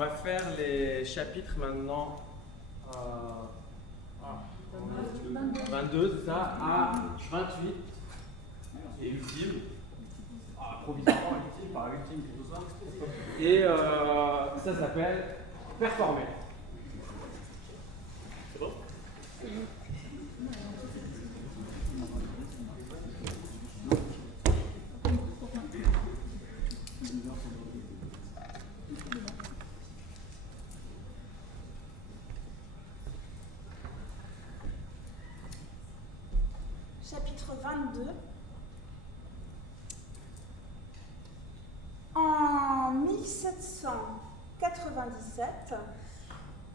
va faire les chapitres maintenant 22, c'est ça, à 28 et ultime. Provisoirement ultime, pas ultime et tout ça. Et ça s'appelle performer. C'est bon? Chapitre 22. En 1797,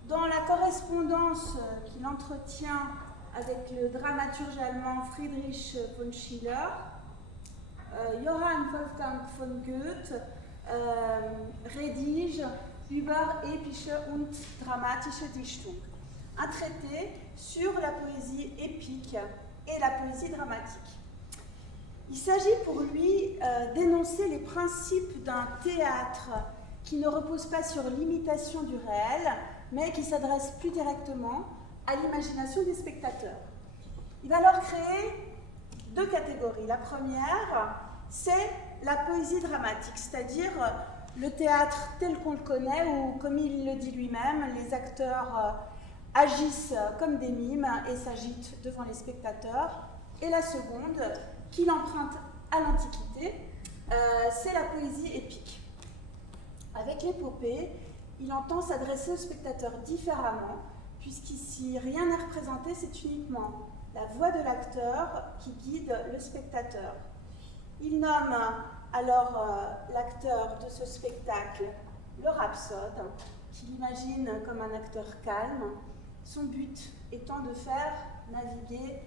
dans la correspondance qu'il entretient avec le dramaturge allemand Friedrich von Schiller, Johann Wolfgang von Goethe rédige über epische und dramatische Dichtung, un traité sur la poésie épique et la poésie dramatique. Il s'agit pour lui d'énoncer les principes d'un théâtre qui ne repose pas sur l'imitation du réel, mais qui s'adresse plus directement à l'imagination des spectateurs. Il va alors créer deux catégories. La première, c'est la poésie dramatique, c'est-à-dire le théâtre tel qu'on le connaît, où, comme il le dit lui-même, les acteurs agissent comme des mimes et s'agitent devant les spectateurs. Et la seconde, qu'il emprunte à l'Antiquité, c'est la poésie épique. Avec l'épopée, il entend s'adresser aux spectateurs différemment, puisqu'ici rien n'est représenté, c'est uniquement la voix de l'acteur qui guide le spectateur. Il nomme alors l'acteur de ce spectacle le rhapsode, qu'il imagine comme un acteur calme, son but étant de faire naviguer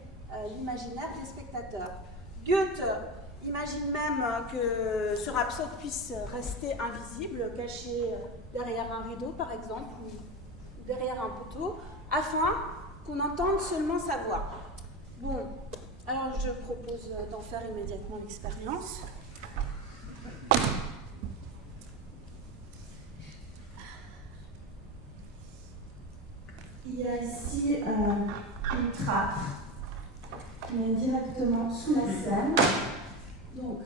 l'imaginaire des spectateurs. Goethe imagine même que ce rhapsode puisse rester invisible, caché derrière un rideau par exemple, ou derrière un poteau, afin qu'on entende seulement sa voix. Bon, alors je propose d'en faire immédiatement l'expérience. Il y a ici une trappe qui est directement sous la scène. Donc,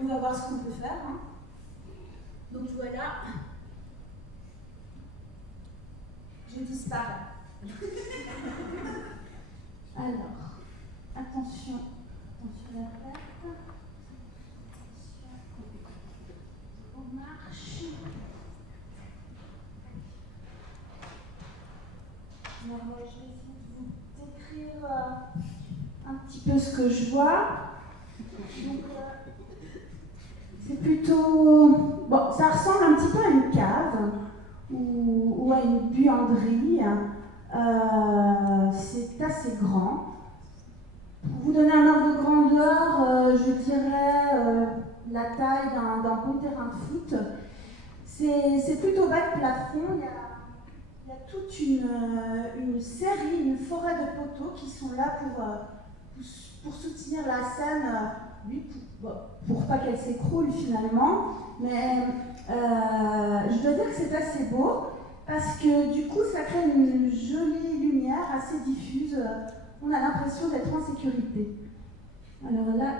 on va voir ce qu'on peut faire. Hein. Donc voilà, je disparais. Alors, attention à la tête. On marche. Alors, je vais essayer de vous décrire un petit peu ce que je vois. Donc, c'est plutôt... Bon, ça ressemble un petit peu à une cave ou à une buanderie. C'est assez grand. Pour vous donner un ordre de grandeur, je dirais la taille d'un bon terrain de foot. C'est plutôt bas de plafond. Il y a toute une série, une forêt de poteaux qui sont là pour soutenir la scène, pour pas qu'elle s'écroule finalement. Mais je dois dire que c'est assez beau parce que du coup ça crée une jolie lumière assez diffuse. On a l'impression d'être en sécurité. Alors là,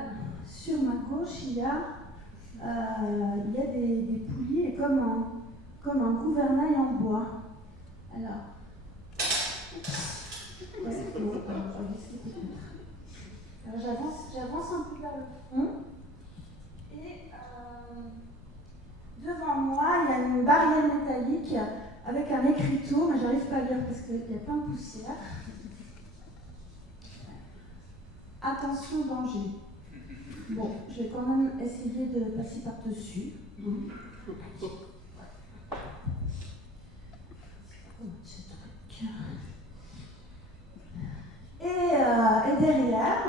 sur ma gauche, il y a des poulies et comme un gouvernail en bois. Alors, j'avance un peu vers le fond. Et devant moi, il y a une barrière métallique avec un écriteau, mais j'arrive pas à lire parce qu'il y a plein de poussière. Attention, danger. Bon, je vais quand même essayer de passer par-dessus. Et derrière,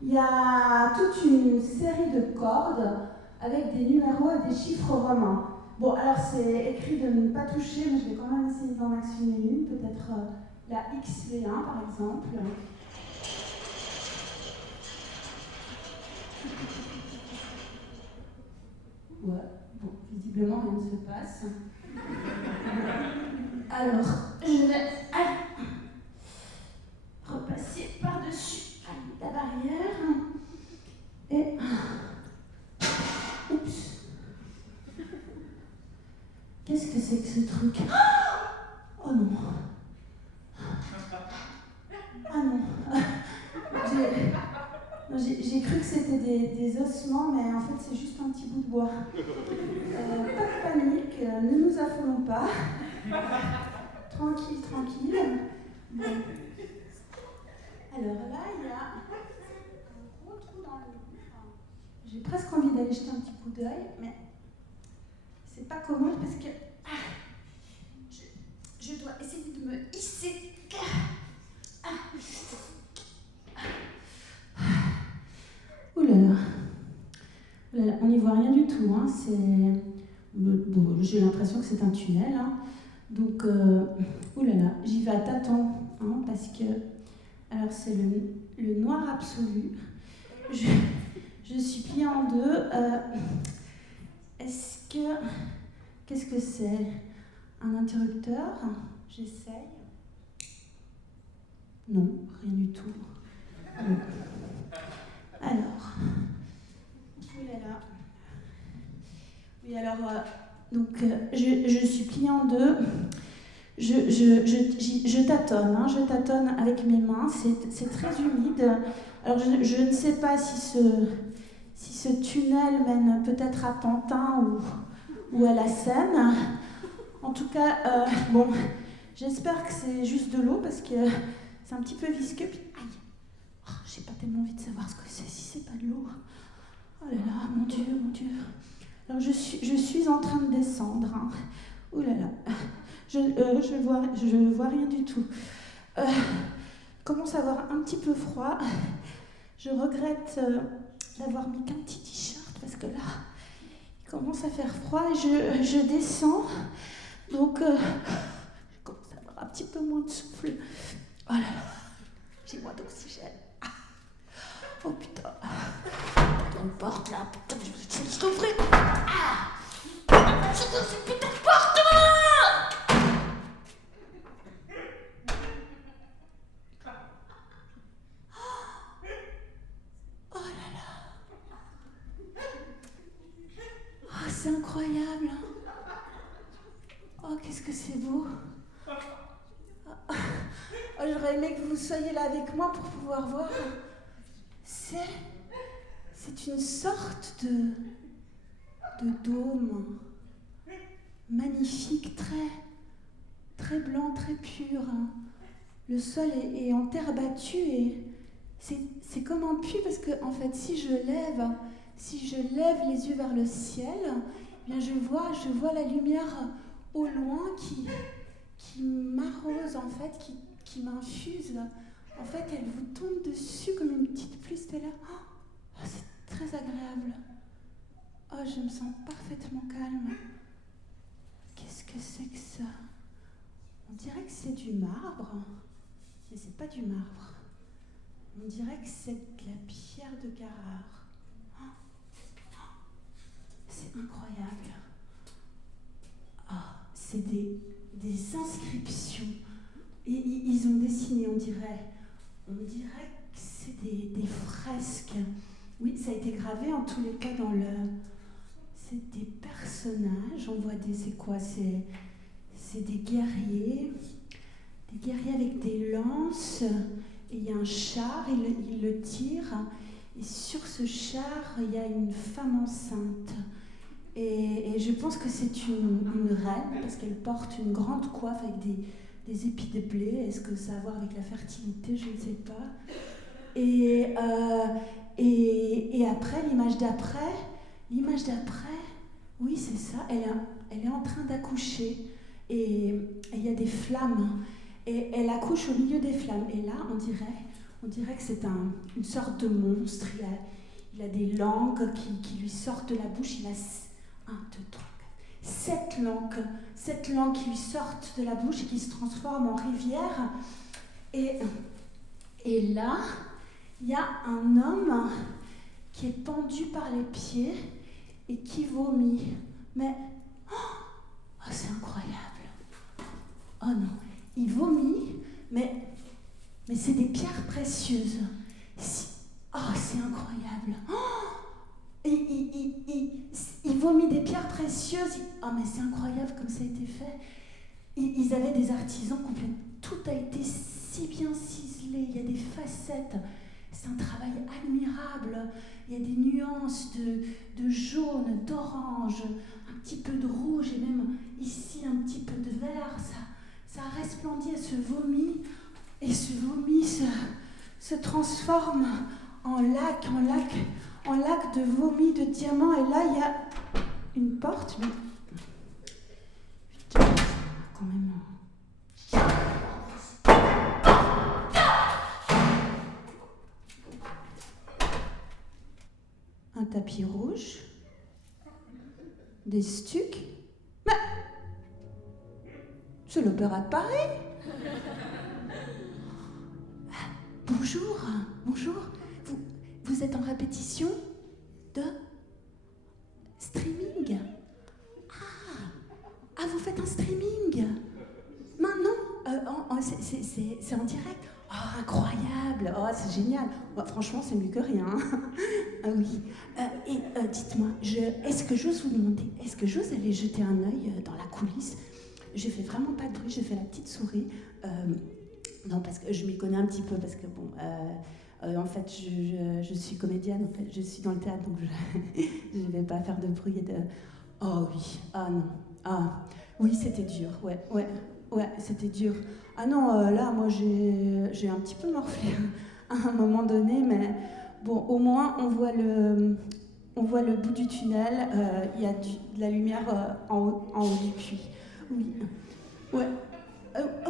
il y a toute une série de cordes avec des numéros et des chiffres romains. Bon, alors c'est écrit de ne pas toucher, mais je vais quand même essayer d'en actionner une, peut-être la XV1 par exemple. Ouais, bon, visiblement rien ne se passe. Alors, je vais repasser par-dessus la barrière. Et... Oups. Qu'est-ce que c'est que ce truc? Oh non. Ah non. J'ai cru que c'était des ossements, mais en fait c'est juste un petit bout de bois. Pas de panique, ne nous affolons pas. Tranquille, tranquille. Bon. Alors là, il y a un gros trou dans le mur. J'ai presque envie d'aller jeter un petit coup d'œil, mais c'est pas commode parce que je dois essayer de me hisser. Ouh là là. On n'y voit rien du tout. Hein. Bon, j'ai l'impression que c'est un tunnel. Hein. Donc, ouh là là, j'y vais à tâtons. Hein, parce que, alors c'est le noir absolu. Je suis pliée en deux. Qu'est-ce que c'est? Un interrupteur? J'essaye. Non, rien du tout. Non. Alors, oh là là. Oui, alors, donc, je suis pliée en deux. Je tâtonne, hein, je tâtonne avec mes mains. C'est très humide. Alors, je ne sais pas si ce tunnel mène peut-être à Pantin ou à la Seine. En tout cas, bon, j'espère que c'est juste de l'eau parce que c'est un petit peu visqueux. Puis, aïe, oh, j'ai pas tellement envie de savoir ce que c'est si c'est pas de l'eau. Oh là là, mon Dieu, mon Dieu. Alors je suis en train de descendre. Hein. Oh là là, je vois rien du tout. Commence à avoir un petit peu froid. Je regrette d'avoir mis qu'un petit t-shirt parce que là, il commence à faire froid et je descends. Donc, je commence à avoir un petit peu moins de souffle. Oh là là, j'ai moins d'oxygène. Oh putain. Une porte là, putain, je vais t'ouvrir. Ah, c'est quoi cette putain de porte là? Oh là là. Oh, c'est incroyable. Oh, qu'est-ce que c'est beau. Oh, j'aurais aimé que vous soyez là avec moi pour pouvoir voir. C'est une sorte de dôme magnifique, très blanc, très pur. Le sol est en terre battue et c'est comme un puits parce que en fait, si je lève les yeux vers le ciel, eh bien je vois la lumière au loin qui m'arrose en fait, qui m'infuse. En fait, elle vous tombe dessus comme une petite pluie stellaire. Oh, c'est très agréable. Oh, je me sens parfaitement calme. Qu'est-ce que c'est que ça? On dirait que c'est du marbre, mais c'est pas du marbre. On dirait que c'est de la pierre de Carrare. Oh, c'est incroyable. Oh, c'est des inscriptions. Et ils ont dessiné, on dirait que c'est des fresques. Oui, ça a été gravé en tous les cas dans le... C'est des personnages, on voit c'est quoi? C'est des guerriers avec des lances, et il y a un char, il le tire, et sur ce char, il y a une femme enceinte. Et je pense que c'est une reine, parce qu'elle porte une grande coiffe avec des épis de blé. Est-ce que ça a à voir avec la fertilité? Je ne sais pas. Et après, l'image d'après, oui, c'est ça, elle est en train d'accoucher. Et il y a des flammes. Et elle accouche au milieu des flammes. Et là, on dirait que c'est une sorte de monstre. Il Il a des langues qui lui sortent de la bouche. Il a 7 langues qui lui sortent de la bouche et qui se transforment en rivière. Et là, il y a un homme qui est pendu par les pieds et qui vomit. Mais, oh, c'est incroyable. Oh non, il vomit, mais c'est des pierres précieuses. Oh, c'est incroyable. Oh, il vomit des pierres précieuses. Oh, mais c'est incroyable comme ça a été fait. Ils avaient des artisans complets. Tout a été si bien ciselé. Il y a des facettes. C'est un travail admirable. Il y a des nuances de jaune, d'orange, un petit peu de rouge et même ici un petit peu de vert. Ça resplendit et se vomit. Et ce vomi se transforme en lac de vomi, de diamants. Et là, il y a une porte. Mais... Putain, quand même... Un tapis rouge, des stucs. Mais c'est l'Opéra de Paris. Bonjour. Vous êtes en répétition de streaming. Ah, vous faites un streaming. Maintenant, c'est en direct. Oh, incroyable. Oh, c'est génial. Bah, franchement, c'est mieux que rien. Ah oui. Dites-moi, est-ce que j'ose vous demander, est-ce que j'ose aller jeter un œil dans la coulisse? Je fais vraiment pas de bruit, je fais la petite souris. Non, parce que je m'y connais un petit peu, parce que bon, en fait, je suis comédienne, en fait, je suis dans le théâtre, donc je ne vais pas faire de bruit et de... Oh oui, ah non, ah oui, c'était dur, ouais, c'était dur. Ah non, là, moi, j'ai un petit peu morflé à un moment donné, mais bon, au moins, on voit le bout du tunnel, il y a de la lumière en haut du puits. Oui, ouais.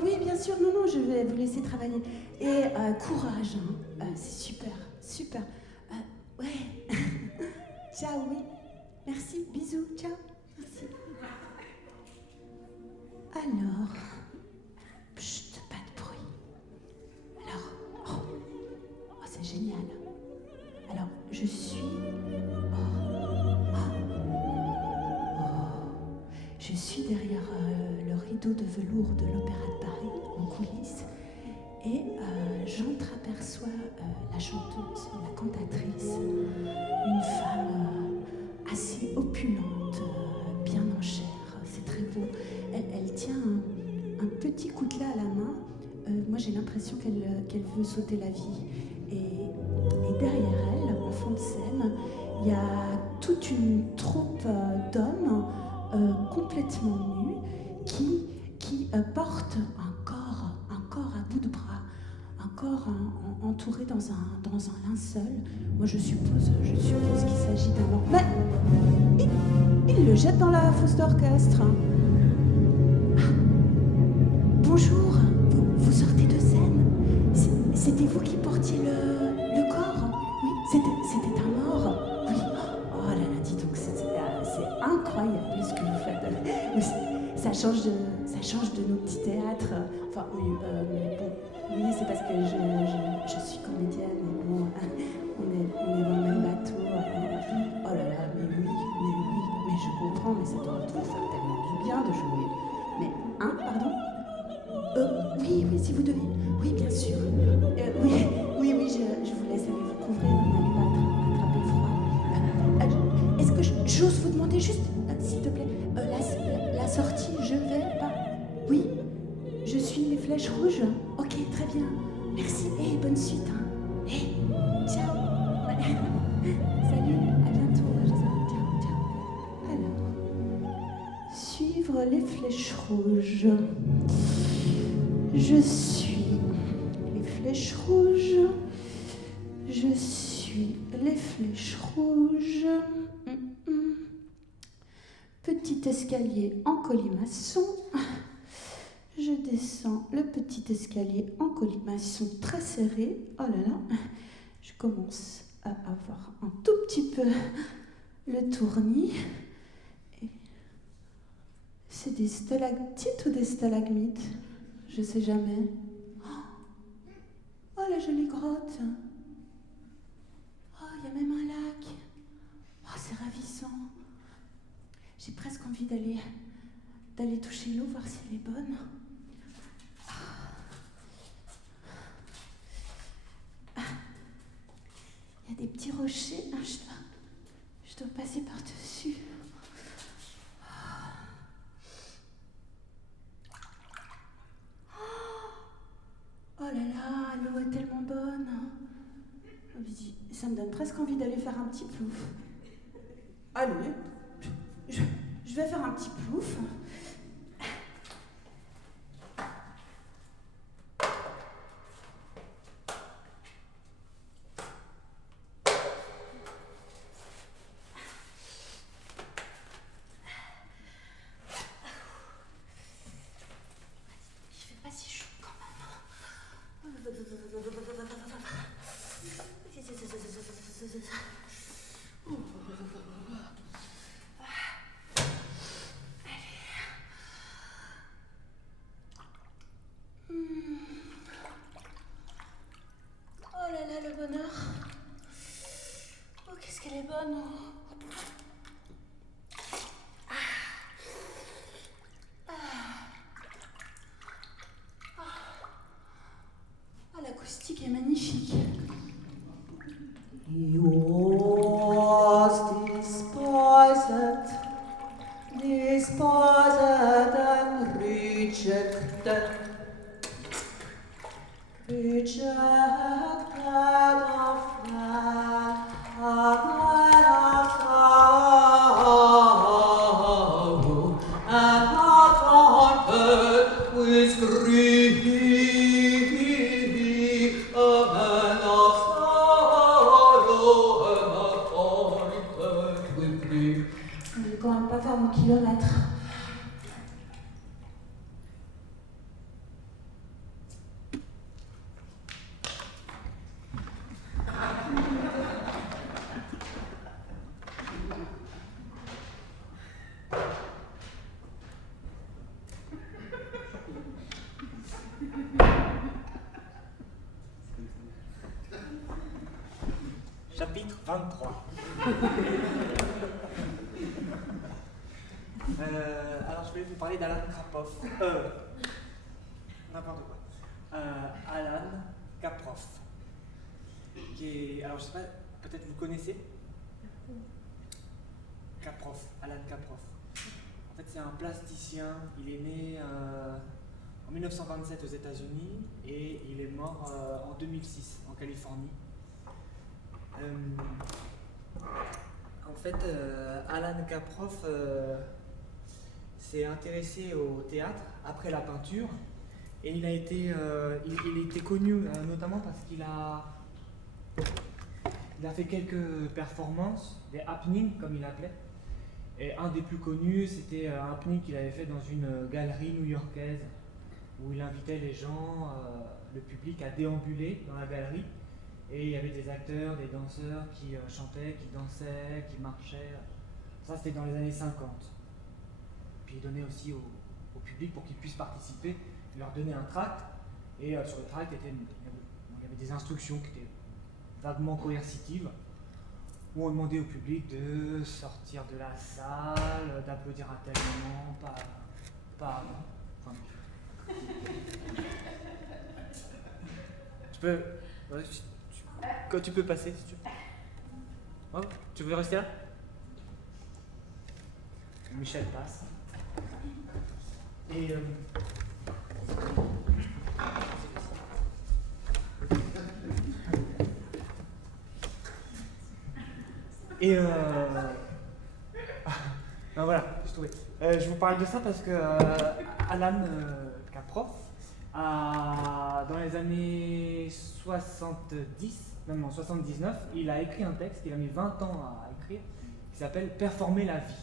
Oui, bien sûr, non, je vais vous laisser travailler. Et courage, hein. C'est super. Ouais. Ciao, oui. Merci, bisous, ciao. Merci. Alors, chut, pas de bruit. Alors, oh, c'est génial. Alors, je suis... Je suis derrière le rideau de velours de l'Opéra de Paris, en coulisses, et j'entreaperçois la chanteuse, la cantatrice, une femme assez opulente, bien en chair, c'est très beau. Elle tient un petit coutelas à la main. Moi, j'ai l'impression qu'elle veut sauter la vie. Et derrière elle, en fond de scène, il y a toute une troupe d'hommes complètement nus qui portent un corps à bout de bras, un corps entouré dans un linceul. Moi, je suppose qu'il s'agit d'un mort. Mais il le jette dans la fosse d'orchestre. Ah, bonjour, vous sortez de scène. C'était vous qui portiez le corps? Oui, c'était un mort. Oui. Oh là là, dis donc, c'est incroyable ce que vous faites. Ça change de nos petits théâtres. Enfin, oui, mais bon, oui, c'est parce que je suis comédienne et bon, on est dans le même bateau. Oh là là, mais je comprends, mais ça doit vous faire tellement du bien de jouer. Mais, pardon? Oui, si vous devez. Oui, bien sûr. Oui, je vous laisse aller vous couvrir, n'allez pas attraper froid. Est-ce que j'ose vous demander juste, s'il te plaît, la sortie, je vais pas... Oui, je suis les flèches rouges. Ok, très bien. Merci, et bonne suite. Ciao. Salut, à bientôt. Ciao. Alors, suivre les flèches rouges. Je suis les flèches rouges. Je suis les flèches rouges. Petit escalier en colimaçon. Je descends le petit escalier en colimaçon très serré. Oh là là. Je commence à avoir un tout petit peu le tournis. Et c'est des stalactites ou des stalagmites? Je sais jamais. Oh, la jolie grotte. Oh, il y a même un lac. Oh, c'est ravissant. J'ai presque envie d'aller toucher l'eau, voir si elle est bonne. Il y a des petits rochers. Ah, je dois passer par-dessus. Oh là là, l'eau est tellement bonne. Ça me donne presque envie d'aller faire un petit plouf. Allez, je vais faire un petit plouf. Oh là là, le bonheur. Oh, qu'est-ce qu'elle est bonne. Oh, l'acoustique est magnifique. He was despised and rejected of man, a man of sorrow, and not haunted with grief, a man of sorrow, and not haunted with grief. Je vais quand même pas faire mon kilomètre. Chapitre 23. Alors je vais vous parler d'Alan Kaproff. N'importe quoi. Alan Kaproff. Alors je sais pas, peut-être vous connaissez Kaproff, Alan Kaproff. En fait c'est un plasticien, il est né en 1927 aux États-Unis et il est mort en 2006 en Californie. En fait, Alan Kaproff s'est intéressé au théâtre après la peinture et il était connu notamment parce qu'il a fait quelques performances, des happenings comme il appelait. Et un des plus connus, c'était un happening qu'il avait fait dans une galerie new-yorkaise où il invitait les gens, le public, à déambuler dans la galerie. Et il y avait des acteurs, des danseurs qui chantaient, qui dansaient, qui marchaient. Ça, c'était dans les années 50. Puis il donnait aussi au public pour qu'ils puissent participer. Il leur donnait un tract. Et sur le tract, il y avait des instructions qui étaient vaguement coercitives, où on demandait au public de sortir de la salle, d'applaudir à tel moment, pas avant. Enfin, tu peux... Ouais, quand tu peux passer, si tu veux. Oh, tu veux rester là? Michel passe. Ben voilà, j'ai trouvé. Je vous parle de ça parce que Alan Kaproff, dans les années 70, même en 79, il a écrit un texte qu'il a mis 20 ans à écrire, qui s'appelle « Performer la vie »,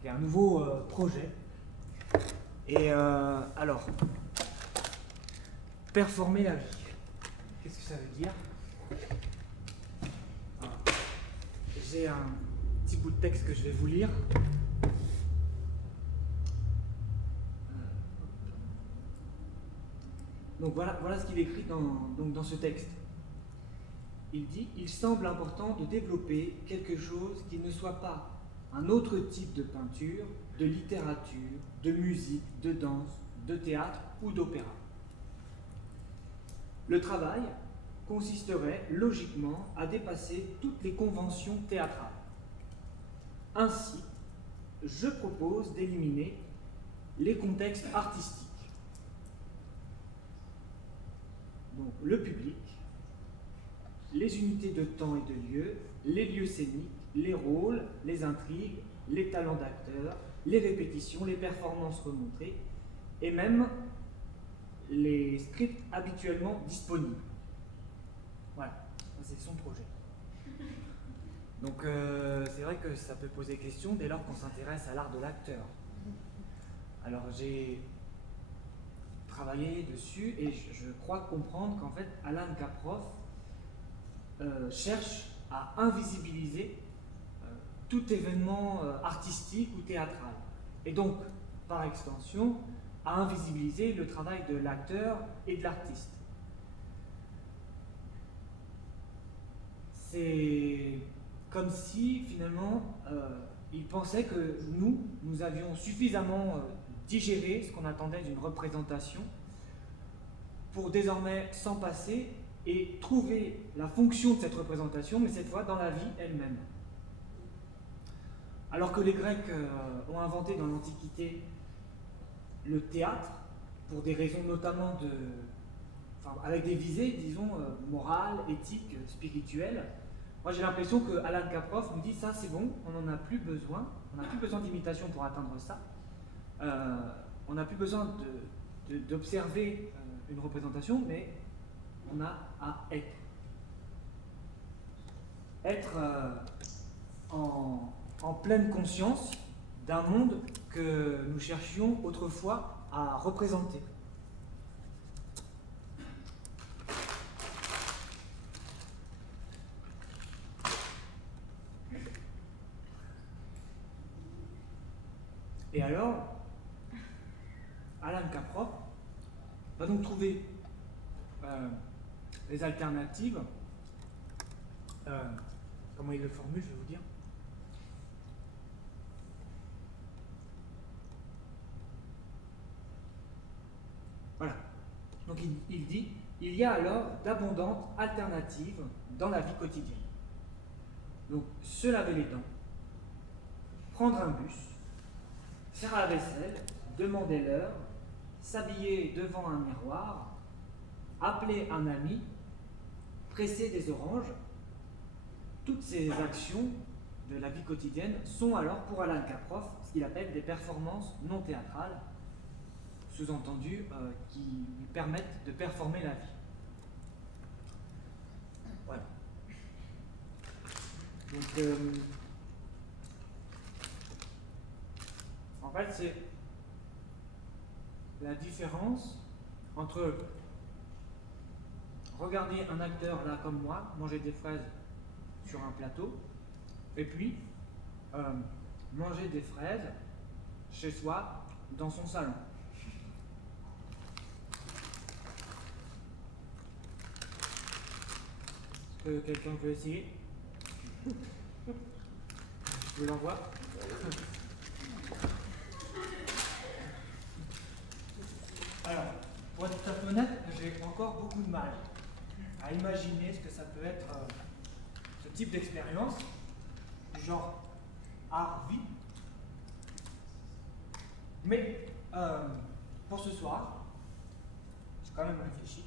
qui est un nouveau projet. Et alors, performer la vie, qu'est-ce que ça veut dire? j'ai un petit bout de texte que je vais vous lire. Donc voilà ce qu'il écrit dans ce texte. Il dit « Il semble important de développer quelque chose qui ne soit pas un autre type de peinture, de littérature, de musique, de danse, de théâtre ou d'opéra. Le travail consisterait logiquement à dépasser toutes les conventions théâtrales. Ainsi, je propose d'éliminer les contextes artistiques. Donc, le public, les unités de temps et de lieu, les lieux scéniques, les rôles, les intrigues, les talents d'acteurs, les répétitions, les performances remontées, et même les scripts habituellement disponibles. » Voilà, ça c'est son projet. Donc c'est vrai que ça peut poser question dès lors qu'on s'intéresse à l'art de l'acteur. Alors j'ai travaillé dessus et je crois comprendre qu'en fait Alan Kaproff cherche à invisibiliser tout événement artistique ou théâtral. Et donc, par extension, à invisibiliser le travail de l'acteur et de l'artiste. C'est comme si, finalement, il pensait que nous avions suffisamment digéré ce qu'on attendait d'une représentation pour désormais s'en passer et trouver la fonction de cette représentation, mais cette fois dans la vie elle-même. Alors que les Grecs ont inventé dans l'Antiquité le théâtre, pour des raisons notamment avec des visées, disons, morales, éthiques, spirituelles, moi j'ai l'impression que Alan Kaproff nous dit ça c'est bon, on n'en a plus besoin, on n'a plus besoin d'imitation pour atteindre ça, on n'a plus besoin d'observer une représentation, mais on a à être. Être en pleine conscience d'un monde que nous cherchions autrefois à représenter. Et alors, Alan Kaproff va donc trouver les alternatives. Comment il le formule, je vais vous dire. Voilà. Donc il dit, il y a alors d'abondantes alternatives dans la vie quotidienne. Donc se laver les dents, prendre un bus, faire la vaisselle, demander l'heure, s'habiller devant un miroir, appeler un ami, presser des oranges. Toutes ces actions de la vie quotidienne sont alors pour Alan Kaproff ce qu'il appelle des performances non théâtrales, sous-entendu qui lui permettent de performer la vie. Voilà. Donc, en fait, c'est la différence entre regarder un acteur là comme moi manger des fraises sur un plateau et puis manger des fraises chez soi dans son salon. Est-ce que quelqu'un veut essayer? Je vous l'envoie. Alors, pour être tout à fait honnête, j'ai encore beaucoup de mal à imaginer ce que ça peut être ce type d'expérience, du genre art-vie. Mais pour ce soir, j'ai quand même réfléchi.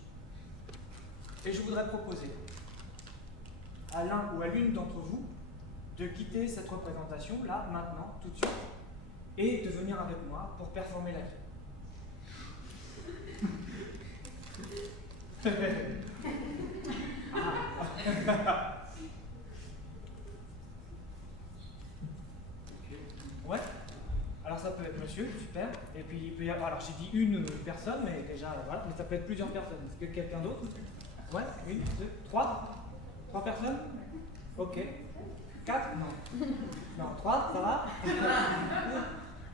Et je voudrais proposer à l'un ou à l'une d'entre vous de quitter cette représentation, là, maintenant, tout de suite, et de venir avec moi pour performer la vie. Ouais. Alors ça peut être monsieur, super. Et puis il peut y avoir, alors j'ai dit une personne, mais déjà voilà, mais ça peut être plusieurs personnes. Est-ce que quelqu'un d'autre? Ouais, une, deux, trois personnes? Ok. 4? Non. Non, 3, ça va?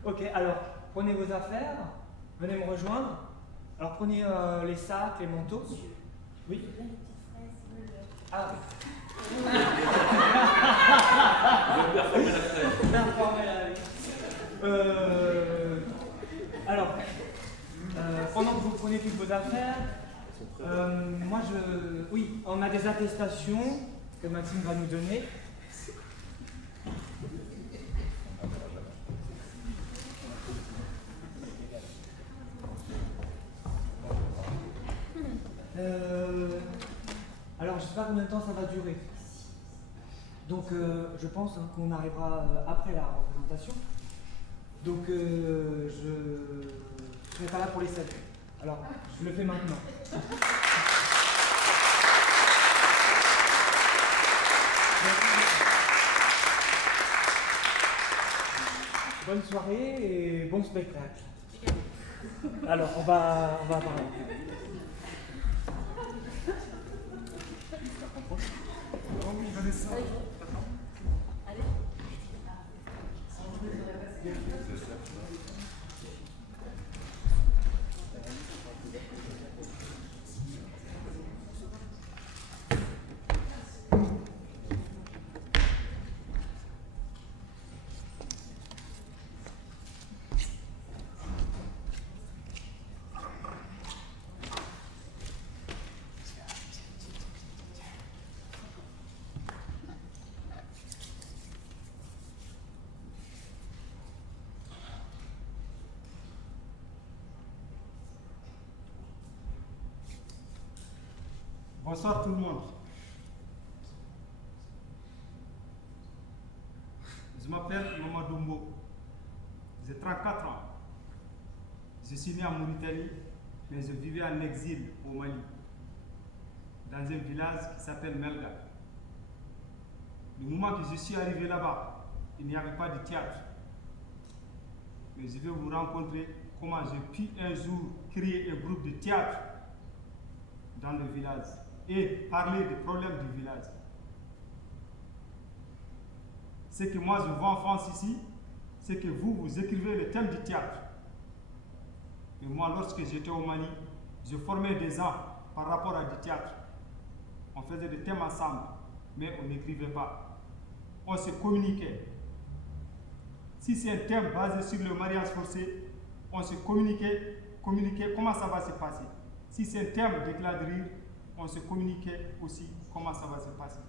Ok, alors, prenez vos affaires, venez me rejoindre. Alors, prenez les sacs, les manteaux. Oui? Ah oui. Alors, pendant que vous prenez toutes vos affaires, oui, on a des attestations que Maxime va nous donner. Alors, je ne sais pas combien de temps ça va durer. Donc, je pense qu'on arrivera après la représentation. Donc, je ne serai pas là pour les saluer. Alors, je le fais maintenant. Bonne soirée et bon spectacle. Alors, on va parler. Bonsoir tout le monde. Je m'appelle Mamadou Mbo. J'ai 34 ans. Je suis né en Mauritanie, mais je vivais en exil au Mali, dans un village qui s'appelle Melga. Le moment que je suis arrivé là-bas, il n'y avait pas de théâtre. Mais je vais vous rencontrer comment j'ai pu un jour créer un groupe de théâtre dans le village et parler des problèmes du village. Ce que moi je vois en France ici, c'est que vous écrivez le thème du théâtre. Et moi, lorsque j'étais au Mali, je formais des gens par rapport à du théâtre. On faisait des thèmes ensemble, mais on n'écrivait pas. On se communiquait. Si c'est un thème basé sur le mariage forcé, on se communiquait comment ça va se passer. Si c'est un thème d'éclat de rire, on se communiquait aussi comment ça va se passer.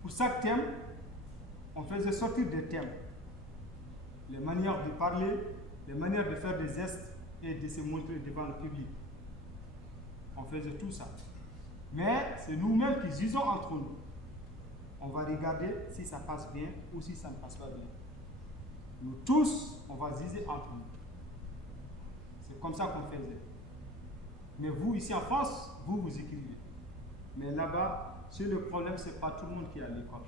Pour chaque thème, on faisait sortir des thèmes. Les manières de parler, les manières de faire des gestes et de se montrer devant le public. On faisait tout ça. Mais c'est nous-mêmes qui jugeons entre nous. On va regarder si ça passe bien ou si ça ne passe pas bien. Nous tous, on va juger entre nous. C'est comme ça qu'on faisait. Mais vous, ici en France, vous écrivez. Mais là-bas, c'est le problème, ce n'est pas tout le monde qui est à l'école.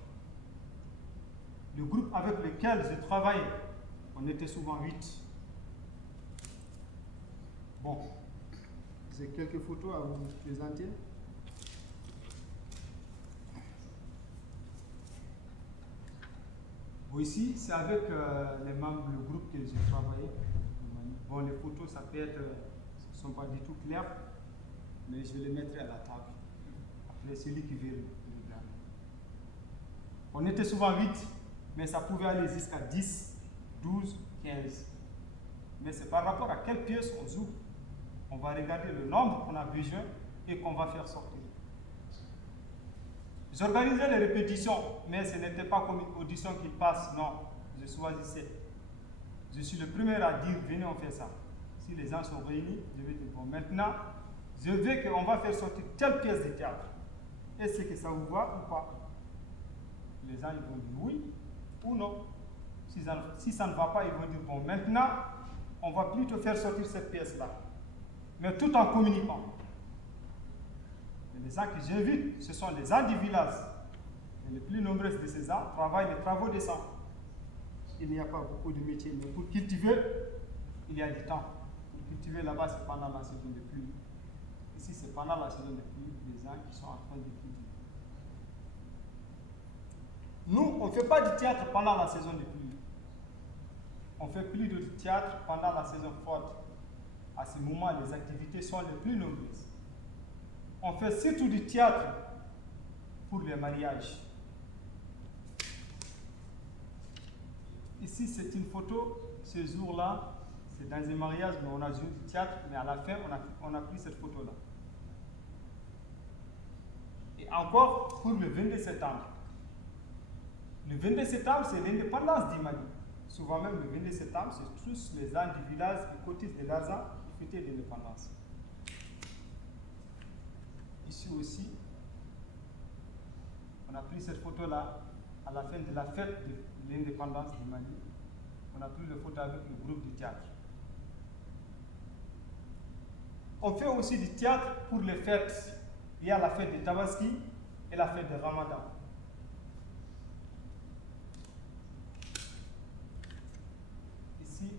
Le groupe avec lequel je travaillais, on était souvent 8. Bon, j'ai quelques photos à vous présenter. Bon, ici, c'est avec les membres du groupe que j'ai travaillé. Bon, les photos, ça peut être, ne sont pas du tout claires, mais je les mettrai à la table. Après, celui qui veut le regarder. On était souvent 8, mais ça pouvait aller jusqu'à 10, 12, 15. Mais c'est par rapport à quelle pièce on joue. On va regarder le nombre qu'on a besoin et qu'on va faire sortir. J'organisais les répétitions, mais ce n'était pas comme une audition qui passe, non. Je choisissais. Je suis le premier à dire, venez, on fait ça. Si les gens sont réunis, je vais dire, bon, maintenant, je veux qu'on va faire sortir telle pièce de théâtre. Est-ce que ça vous va ou pas? Les gens, ils vont dire oui ou non. Si ça ne va pas, ils vont dire, bon, maintenant, on va plutôt faire sortir cette pièce-là. Mais tout en communiquant. Et les gens que j'invite, ce sont les gens du village. Et les plus nombreux de ces gens travaillent les travaux des champs. Il n'y a pas beaucoup de métiers, mais pour cultiver, il y a du temps. Pour cultiver là-bas, c'est pendant la saison de pluie. Ici, c'est pendant la saison de pluie, les gens qui sont en train de cultiver. Nous, on ne fait pas du théâtre pendant la saison de pluie. On fait plus de théâtre pendant la saison forte. À ce moment, les activités sont les plus nombreuses. On fait surtout du théâtre pour les mariages. Ici, c'est une photo. Ce jour-là, c'est dans un mariage, mais on a joué du théâtre, mais à la fin, on a pris cette photo-là. Et encore pour le 22 septembre. Le 22 septembre, c'est l'indépendance du Mali. Souvent même, le 22 septembre, c'est tous les gens du village qui cotisent de l'argent pour fêter l'indépendance. Ici aussi, on a pris cette photo-là à la fin de la fête de l'indépendance du Mali. On a pris la photo avec le groupe du théâtre. On fait aussi du théâtre pour les fêtes. Il y a la fête de Tabaski et la fête de Ramadan. Ici,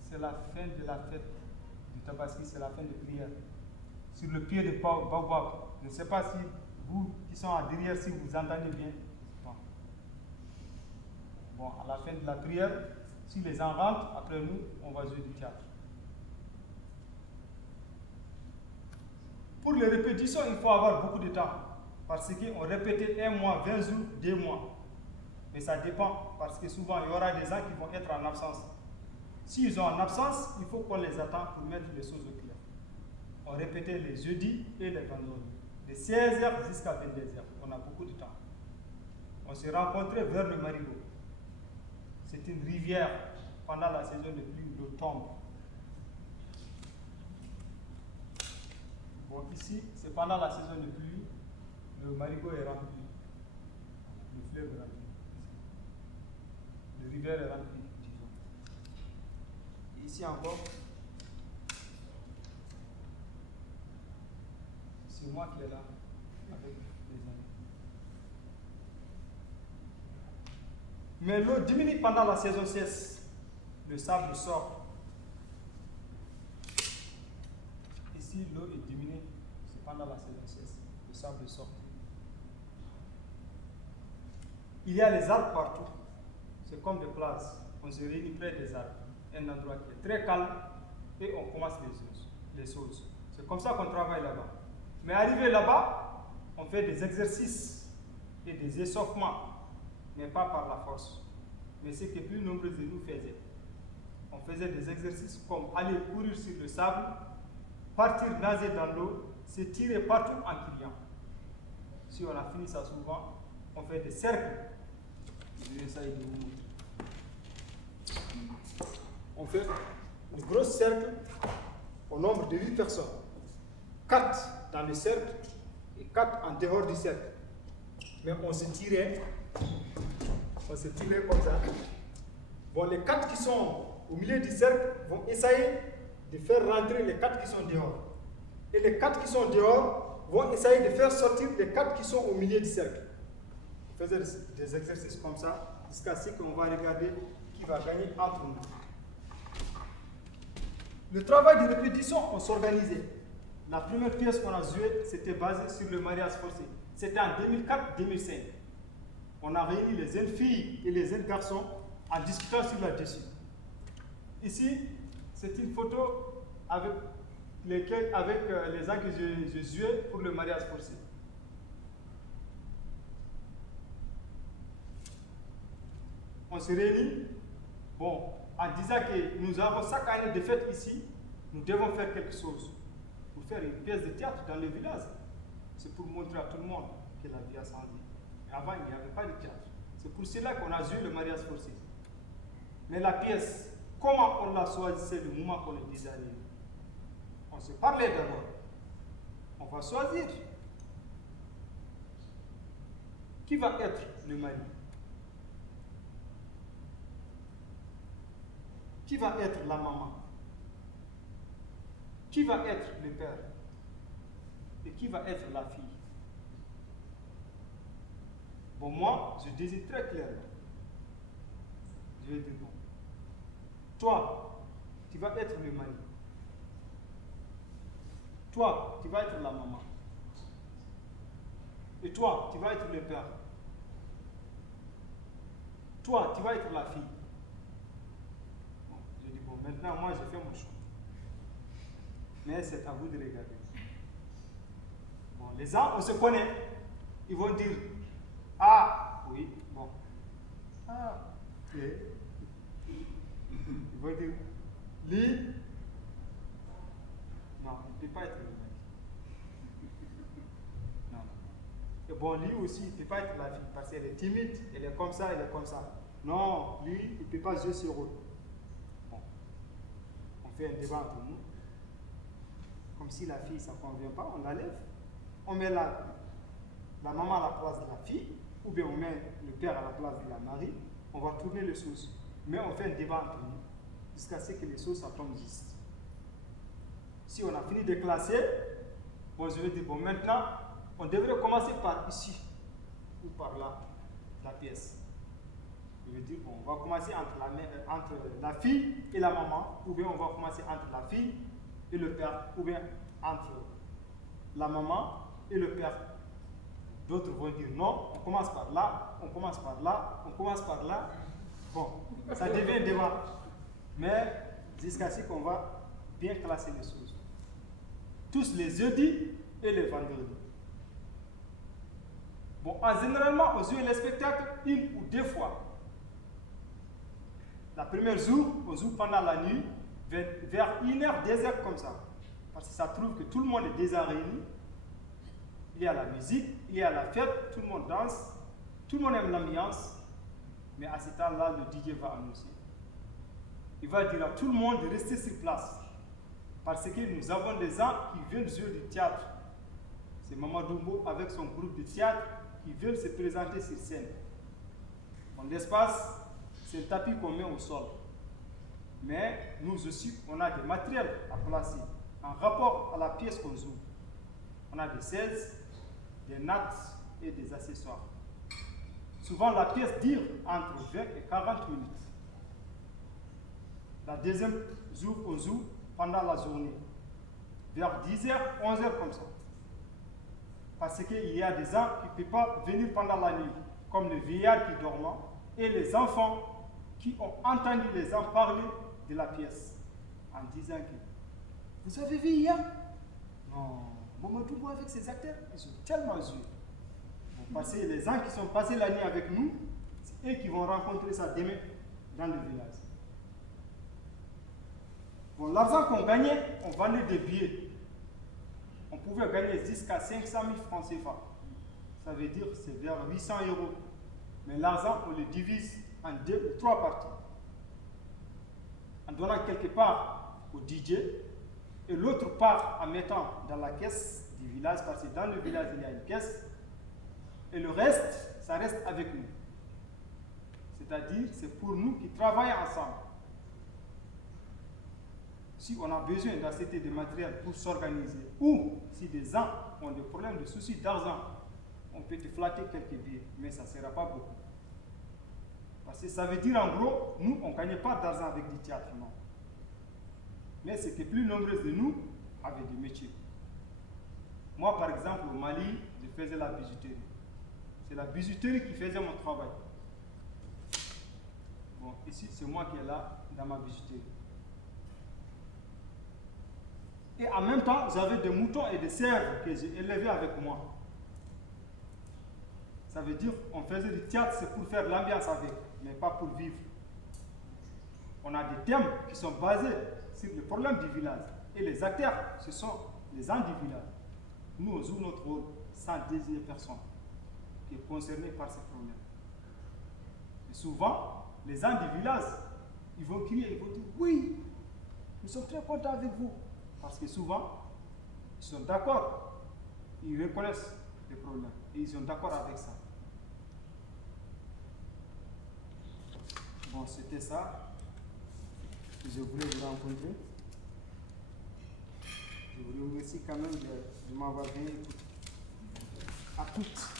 c'est la fin de la fête du Tabaski, c'est la fin de prière. Sur le pied de Baobab. Je ne sais pas si vous qui sont derrière, si vous entendez bien. Bon, à la fin de la prière, si les gens rentrent, après nous, on va jouer du théâtre. Pour les répétitions, il faut avoir beaucoup de temps. Parce qu'on répétait 1 mois, 20 jours, 2 mois. Mais ça dépend, parce que souvent, il y aura des gens qui vont être en absence. S'ils sont en absence, il faut qu'on les attende pour mettre les choses au clair. On répétait les jeudis et les vendredis. De 16h jusqu'à 22h. On a beaucoup de temps. On s'est rencontrés vers le Marigot. C'est une rivière pendant la saison de pluie, l'eau tombe. Bon, ici, c'est pendant la saison de pluie, le Marigot est rempli. Le fleuve est rempli. Le rivière est rempli, disons. Et ici encore, c'est moi qui est là, avec les amis. Mais l'eau diminue pendant la saison sèche. Le sable sort. Ici, l'eau est diminuée. C'est pendant la saison sèche. Le sable sort. Il y a les arbres partout. C'est comme des places. On se réunit près des arbres. Un endroit qui est très calme. Et on commence les choses. C'est comme ça qu'on travaille là-bas. Mais arrivé là-bas, on fait des exercices et des échauffements. Mais pas par la force. Mais ce que plus nombreux de nous faisaient. On faisait des exercices comme aller courir sur le sable, partir nager dans l'eau, se tirer partout en criant. Si on a fini ça souvent, on fait des cercles. On fait un gros cercle au nombre de 8 personnes. 4 dans le cercle et 4 en dehors du cercle. Mais on se tirait comme ça. Bon, les 4 qui sont au milieu du cercle vont essayer de faire rentrer les 4 qui sont dehors. Et les 4 qui sont dehors vont essayer de faire sortir les 4 qui sont au milieu du cercle. On faisait des exercices comme ça jusqu'à ce qu'on va regarder qui va gagner entre nous. Le travail de répétition, on s'organisait. La première pièce qu'on a jouée, c'était basé sur le mariage forcé. C'était en 2004-2005. On a réuni les jeunes filles et les jeunes garçons en discutant sur là-dessus. Ici, c'est une photo avec les gens que je jouais pour le mariage forcé. On se réunit, bon, en disant que nous avons chaque année de fête ici, nous devons faire quelque chose pour faire une pièce de théâtre dans le village. C'est pour montrer à tout le monde que la vie a changé. Mais avant, il n'y avait pas de théâtre. C'est pour cela qu'on a joué le mariage forcé. Mais la pièce, comment on l'a choisi le moment qu'on est déjà arrivé? On se parlait d'abord. On va choisir qui va être le mari. Qui va être la maman? Qui va être le père? Et qui va être la fille? Bon, moi, je désire très clairement. Je vais dire bon. Toi, tu vas être le mari. Toi, tu vas être la maman. Et toi, tu vas être le père. toi, tu vas être la fille. Bon, je dis, bon, maintenant, moi, je fais mon choix. Mais c'est à vous de regarder. Bon, les gens, on se connaît. Ils vont dire, ah, oui, bon. Ah, ok. Ils vont dire, lui, non, il ne peut pas être le mec. Non. Et bon, lui aussi, il ne peut pas être la fille parce qu'elle est timide, elle est comme ça, elle est comme ça. Non, lui, il ne peut pas jouer ce rôle. Bon, on fait un débat entre nous. Comme si la fille, ça ne convient pas, on la lève. On met la maman à la place de la fille, ou bien on met le père à la place de la mari. On va tourner les choses. Mais on fait un débat entre nous jusqu'à ce que les choses ça tombent juste. Si on a fini de classer, bon, je vais dire, bon, maintenant, on devrait commencer par ici, ou par là, la pièce. Je veux dire, bon, on va commencer entre la fille et la maman, ou bien on va commencer entre la fille et le père, ou bien entre la maman et le père. D'autres vont dire non, on commence par là, on commence par là, on commence par là. Bon, ça devient un débat. Mais jusqu'à ce qu'on va bien classer les choses. Tous les jeudis et les vendredis. Bon, généralement, on joue les spectacles une ou deux fois. La première jour, on joue pendant la nuit, vers 1h, 2h comme ça. Parce que ça prouve que tout le monde est déjà réuni. Il y a la musique, il y a la fête, tout le monde danse, tout le monde aime l'ambiance. Mais à ce temps-là, le DJ va annoncer. Il va dire à tout le monde de rester sur place. Parce que nous avons des gens qui veulent jouer du théâtre. C'est Mamadou Mbo avec son groupe de théâtre qui veulent se présenter sur scène. Bon, l'espace, c'est le tapis qu'on met au sol. Mais nous aussi, on a des matériels à placer en rapport à la pièce qu'on joue. On a des 16, des nattes et des accessoires. Souvent, la pièce dure entre 20 et 40 minutes. La deuxième jour, on joue pendant la journée, vers 10h, 11h comme ça. Parce qu'il y a des gens qui ne peuvent pas venir pendant la nuit, comme les vieillards qui dorment, et les enfants qui ont entendu les gens parler de la pièce, en disant que vous avez vu hier? Non, Mamadou avec ses acteurs, ils sont tellement joués. Parce que les gens qui sont passés la nuit avec nous, c'est eux qui vont rencontrer ça demain dans le village. Bon, l'argent qu'on gagnait, on vendait des billets. On pouvait gagner jusqu'à 500 000 francs CFA. Ça veut dire que c'est vers 800 €. Mais l'argent, on le divise en 2 ou 3 parties. En donnant quelque part au DJ et l'autre part en mettant dans la caisse du village, parce que dans le village, il y a une caisse. Et le reste, ça reste avec nous. C'est-à-dire, c'est pour nous qui travaillons ensemble. Si on a besoin d'acheter des matériels pour s'organiser, ou si des gens ont des problèmes de soucis d'argent, on peut te flatter quelques billets, mais ça ne sera pas beaucoup. Parce que ça veut dire en gros, nous, on ne gagnait pas d'argent avec du théâtre, non. Mais c'est que plus nombreux de nous avaient des métiers. Moi, par exemple, au Mali, je faisais la bijouterie. C'est la bijouterie qui faisait mon travail. Bon, ici, c'est moi qui est là, dans ma bijouterie. Et en même temps, j'avais des moutons et des cerfs que j'ai élevés avec moi. Ça veut dire qu'on faisait du théâtre, c'est pour faire l'ambiance avec, mais pas pour vivre. On a des thèmes qui sont basés sur les problèmes du village. Et les acteurs, ce sont les gens du village. Nous, on joue notre rôle sans désirer personne qui est concerné par ces problèmes. Et souvent, les gens du village, ils vont crier, ils vont dire « Oui, nous sommes très contents avec vous ». Parce que souvent, ils sont d'accord, ils reconnaissent les problèmes et ils sont d'accord avec ça. Bon, c'était ça que je voulais vous rencontrer. Je vous remercie quand même de m'avoir bien écouté. À toutes.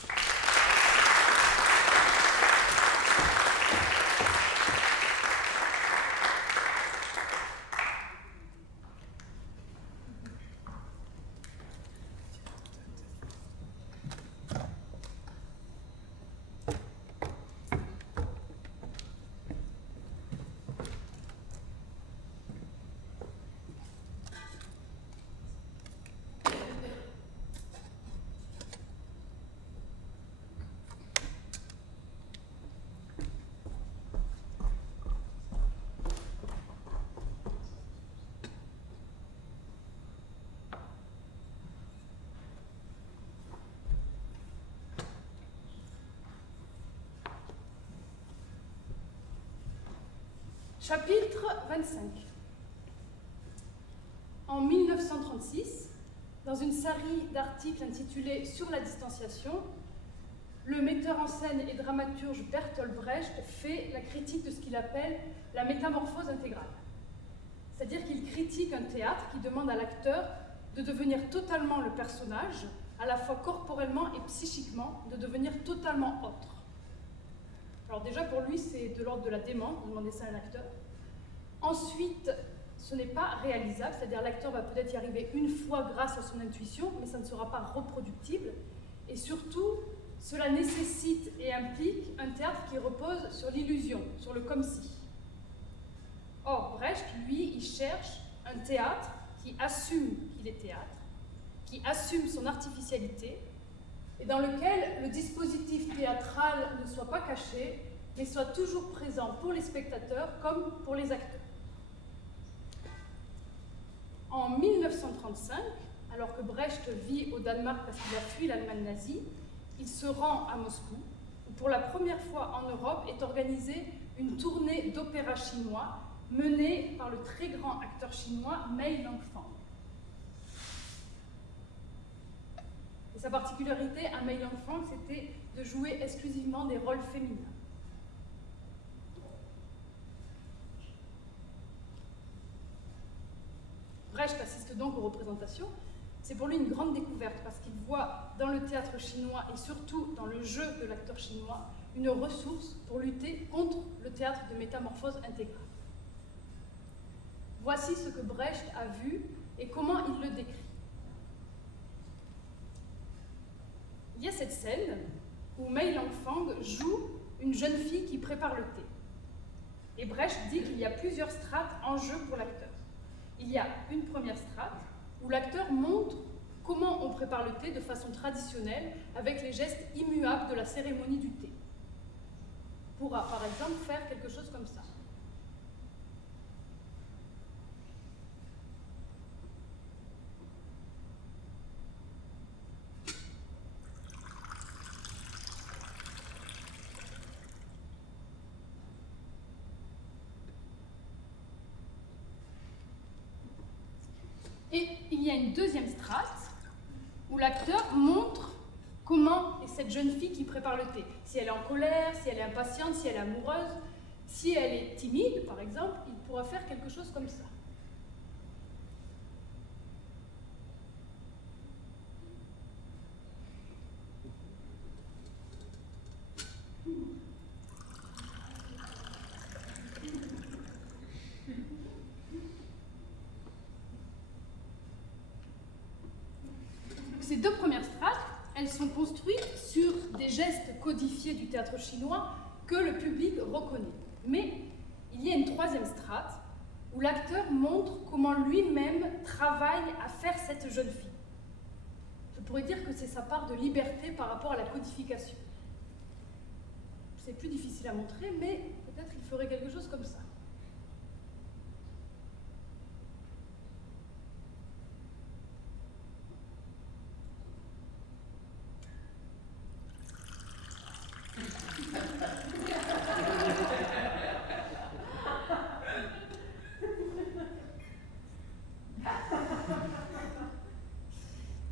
Chapitre 25. En 1936, dans une série d'articles intitulés Sur la distanciation, le metteur en scène et dramaturge Bertolt Brecht fait la critique de ce qu'il appelle la métamorphose intégrale. C'est-à-dire qu'il critique un théâtre qui demande à l'acteur de devenir totalement le personnage, à la fois corporellement et psychiquement, de devenir totalement autre. Alors déjà, pour lui, c'est de l'ordre de la démence de demander ça à un acteur. Ensuite, ce n'est pas réalisable, c'est-à-dire l'acteur va peut-être y arriver une fois grâce à son intuition, mais ça ne sera pas reproductible. Et surtout, cela nécessite et implique un théâtre qui repose sur l'illusion, sur le comme-si. Or, Brecht, lui, il cherche un théâtre qui assume qu'il est théâtre, qui assume son artificialité, et dans lequel le dispositif théâtral ne soit pas caché, mais soit toujours présent pour les spectateurs comme pour les acteurs. En 1935, alors que Brecht vit au Danemark parce qu'il a fui l'Allemagne nazie, il se rend à Moscou, où pour la première fois en Europe est organisée une tournée d'opéra chinois menée par le très grand acteur chinois Mei Langfang. Et sa particularité à Mei Langfang, c'était de jouer exclusivement des rôles féminins. Brecht assiste donc aux représentations. C'est pour lui une grande découverte parce qu'il voit dans le théâtre chinois et surtout dans le jeu de l'acteur chinois une ressource pour lutter contre le théâtre de métamorphose intégrale. Voici ce que Brecht a vu et comment il le décrit. Il y a cette scène où Mei Langfang joue une jeune fille qui prépare le thé. Et Brecht dit qu'il y a plusieurs strates en jeu pour l'acteur. Il y a une première strate où l'acteur montre comment on prépare le thé de façon traditionnelle avec les gestes immuables de la cérémonie du thé. On pourra par exemple faire quelque chose comme ça. Et il y a une deuxième strate où l'acteur montre comment est cette jeune fille qui prépare le thé. Si elle est en colère, si elle est impatiente, si elle est amoureuse, si elle est timide, par exemple, il pourra faire quelque chose comme ça. Ces deux premières strates, elles sont construites sur des gestes codifiés du théâtre chinois que le public reconnaît. Mais il y a une troisième strate où l'acteur montre comment lui-même travaille à faire cette jeune fille. Je pourrais dire que c'est sa part de liberté par rapport à la codification. C'est plus difficile à montrer, mais peut-être il ferait quelque chose comme ça.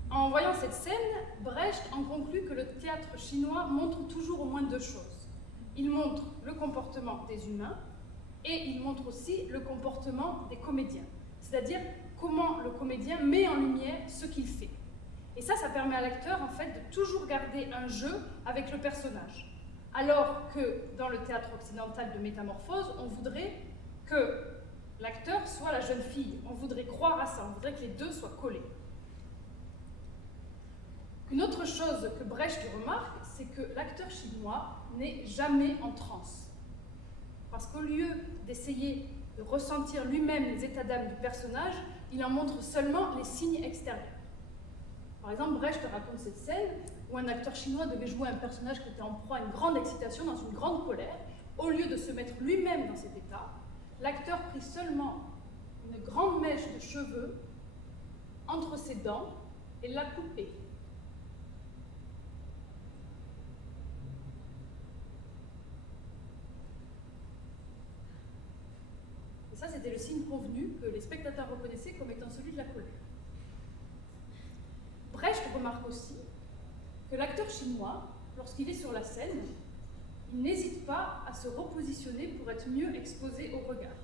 En voyant cette scène, Brecht en conclut que le théâtre chinois montre toujours au moins deux choses. Il montre le comportement des humains et il montre aussi le comportement des comédiens. C'est-à-dire comment le comédien met en lumière ce qu'il fait. Et ça permet à l'acteur en fait de toujours garder un jeu avec le personnage. Alors que dans le théâtre occidental de métamorphose, on voudrait que l'acteur soit la jeune fille. On voudrait croire à ça, on voudrait que les deux soient collés. Une autre chose que Brecht remarque, c'est que l'acteur chinois n'est jamais en transe. Parce qu'au lieu d'essayer de ressentir lui-même les états d'âme du personnage, il en montre seulement les signes extérieurs. Par exemple, Brecht raconte cette scène où un acteur chinois devait jouer un personnage qui était en proie à une grande excitation, dans une grande colère. Au lieu de se mettre lui-même dans cet état, l'acteur prit seulement une grande mèche de cheveux entre ses dents et l'a coupée. Ça, c'était le signe convenu que les spectateurs reconnaissaient comme étant celui de la colère. Brecht remarque aussi que l'acteur chinois, lorsqu'il est sur la scène, il n'hésite pas à se repositionner pour être mieux exposé au regard.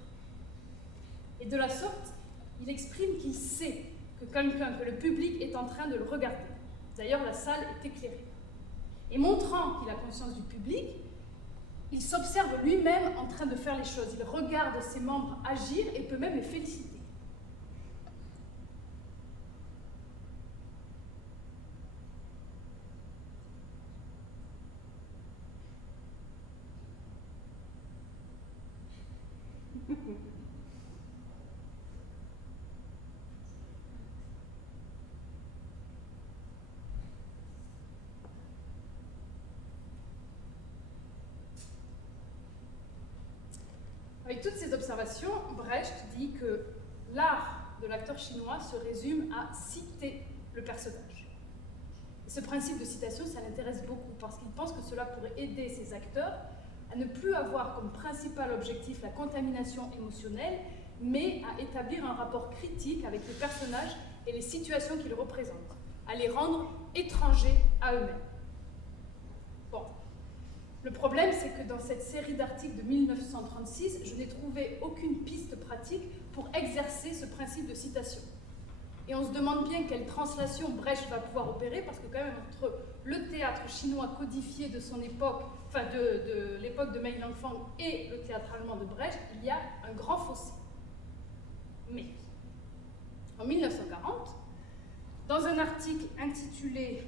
Et de la sorte, il exprime qu'il sait que le public est en train de le regarder. D'ailleurs, la salle est éclairée. Et montrant qu'il a conscience du public, il s'observe lui-même en train de faire les choses. Il regarde ses membres agir et peut même les féliciter. Avec toutes ces observations, Brecht dit que l'art de l'acteur chinois se résume à citer le personnage. Et ce principe de citation, ça l'intéresse beaucoup parce qu'il pense que cela pourrait aider ses acteurs à ne plus avoir comme principal objectif la contamination émotionnelle, mais à établir un rapport critique avec les personnages et les situations qu'ils représentent, à les rendre étrangers à eux-mêmes. Bon. Le problème, c'est que dans cette série d'articles de 1936, je n'ai trouvé aucune piste pratique pour exercer ce principe de citation. Et on se demande bien quelle translation Brecht va pouvoir opérer, parce que quand même, entre le théâtre chinois codifié de son époque, enfin de l'époque de Mei Langfang et le théâtre allemand de Brecht, il y a un grand fossé. Mais, en 1940, dans un article intitulé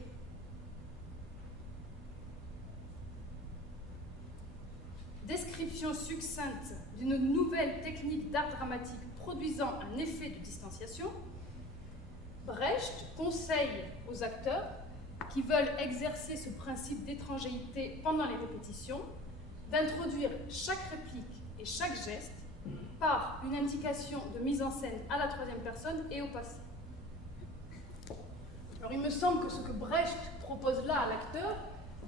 Description succincte d'une nouvelle technique d'art dramatique produisant un effet de distanciation, Brecht conseille aux acteurs qui veulent exercer ce principe d'étrangéité pendant les répétitions d'introduire chaque réplique et chaque geste par une indication de mise en scène à la troisième personne et au passé. Alors il me semble que ce que Brecht propose là à l'acteur,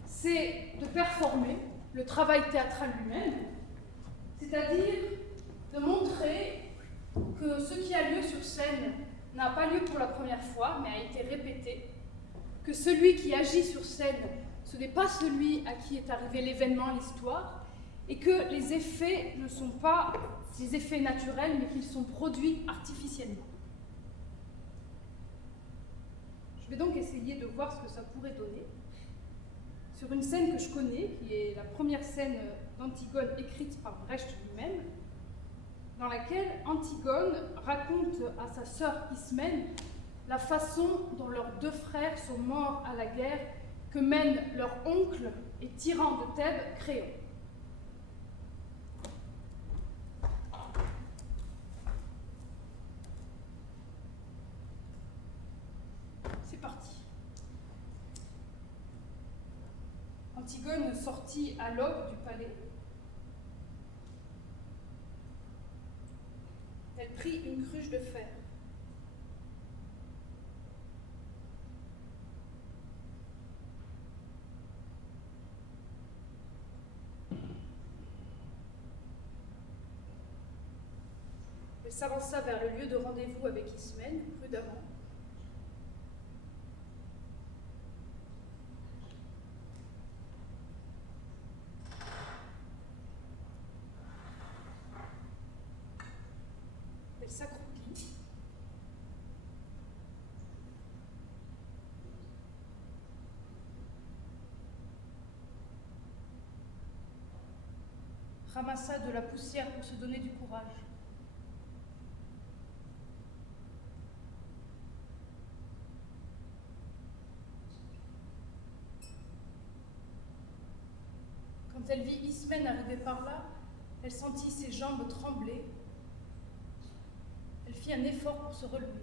c'est de performer le travail théâtral lui-même, c'est-à-dire de montrer que ce qui a lieu sur scène n'a pas lieu pour la première fois, mais a été répété, que celui qui agit sur scène, ce n'est pas celui à qui est arrivé l'événement, l'histoire, et que les effets ne sont pas des effets naturels, mais qu'ils sont produits artificiellement. Je vais donc essayer de voir ce que ça pourrait donner sur une scène que je connais, qui est la première scène d'Antigone écrite par Brecht lui-même, dans laquelle Antigone raconte à sa sœur Ismène la façon dont leurs deux frères sont morts à la guerre que mène leur oncle et tyran de Thèbes, Créon. C'est parti. Antigone sortit à l'aube du palais. Elle prit une cruche de fer. Elle s'avança vers le lieu de rendez-vous avec Ismène, prudemment. Elle s'accroupit. Ramassa de la poussière pour se donner du courage. Quand elle vit Ismène arriver par là, elle sentit ses jambes trembler. Elle fit un effort pour se relever.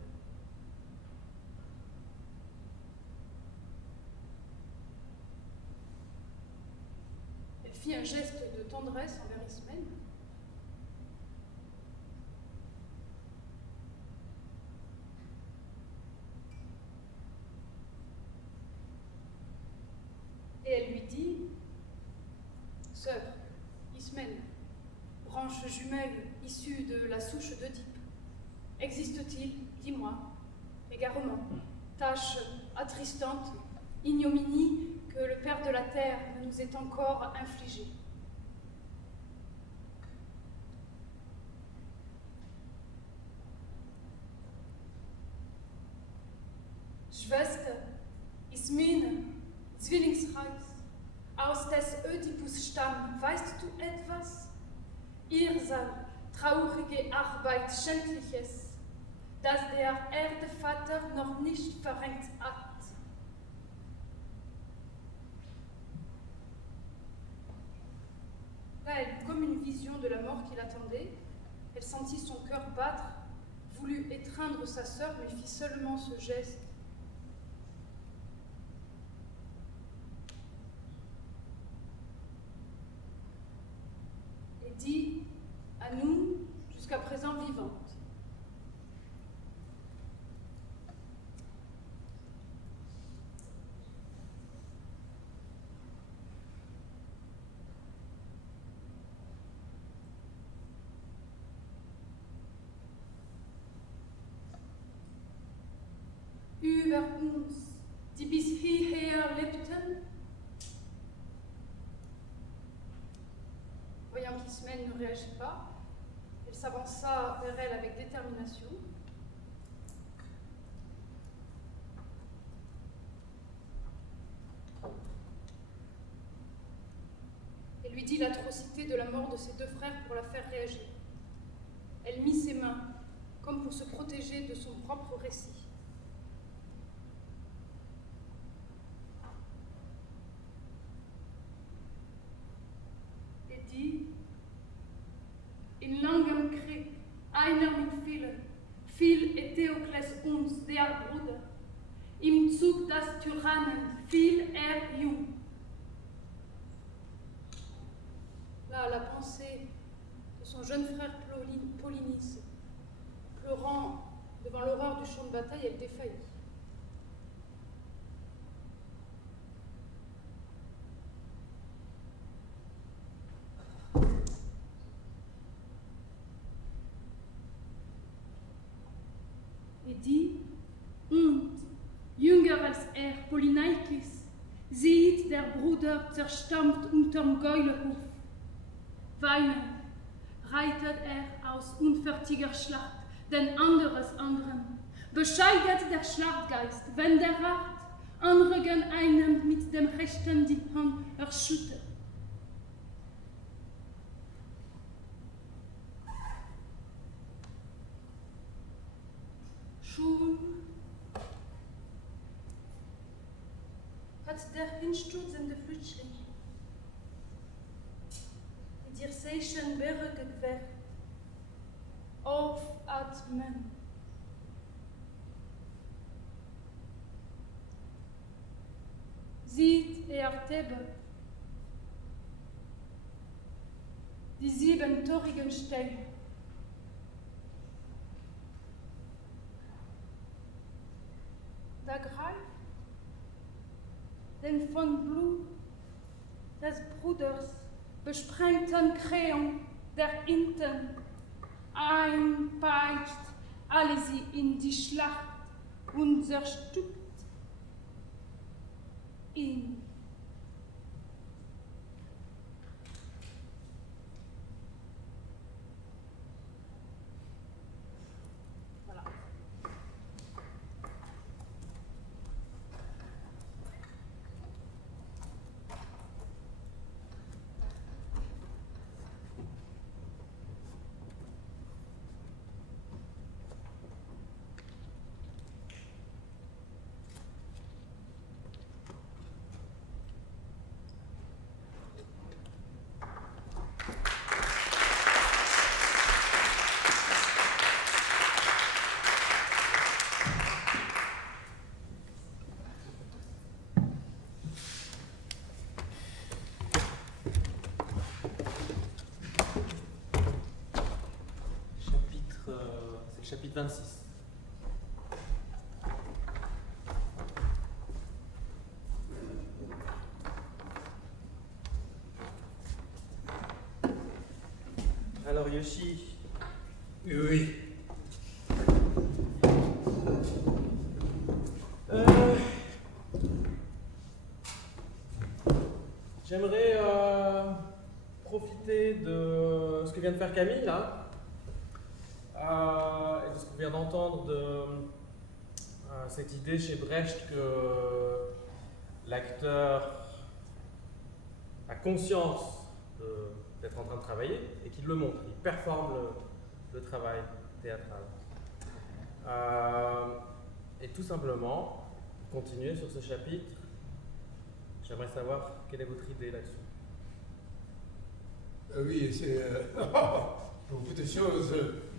Elle fit un geste de tendresse envers Ismène. Et elle lui dit: Sœur, Ismène, branche jumelle, issu de la souche d'Oedipe. Existe-t-il, dis-moi, égarement, tâche attristante, ignominie que le Père de la Terre ne nous ait encore infligée? Schwester, Ismene, Zwillingsreis, aus des Ödipus Stamm, weißt du etwas? Irrsal, traurige Arbeit, Schändliches, das der Erdevater noch nicht verrenkt hat. Là, elle eut comme une vision de la mort qui l'attendait. Elle sentit son cœur battre, voulut étreindre sa sœur, mais fit seulement ce geste. Et dit à nous, jusqu'à présent vivantes: über uns, die bis hierher lebten. Voyant qu'Ismène ne réagit pas, elle s'avança vers elle avec détermination. Et lui dit l'atrocité de la mort de ses deux frères pour la faire réagir. Elle mit ses mains, comme pour se protéger de son propre récit. In langem Krieg, einer mit vielen, fiel Eteokles uns, der Bruder. Im Zug des Tyrannen fiel jung. Là, la pensée de son jeune frère Polynice, pleurant devant l'horreur du champ de bataille, elle défaillit. Die und jünger als Polyneikes, sieht der Bruder zerstampft unterm Gäulehof. Weinend reitet aus unfertiger Schlacht den anderen. Bescheidet der Schlachtgeist, wenn der Rat anregen einem mit dem Rechten die Hand erschüttert. Schon hat der hinstürzende Flüchtling die Dirseischen Berge gewehrt. Aufatmen. Sieht Thebe, die 7 torigen Ställe. Da greift den von Blut des Bruders besprengten Kreon der Inten, einpeitscht alle sie in die Schlacht und zerstückt ihn. Chapitre 26. Alors Yoshi Oui. J'aimerais profiter de ce que vient de faire Camille, là, et de ce qu'on vient d'entendre de cette idée chez Brecht que l'acteur a conscience d'être en train de travailler et qu'il le montre, il performe le travail théâtral. Et tout simplement, pour continuer sur ce chapitre, j'aimerais savoir quelle est votre idée là-dessus. Oui, c'est beaucoup de choses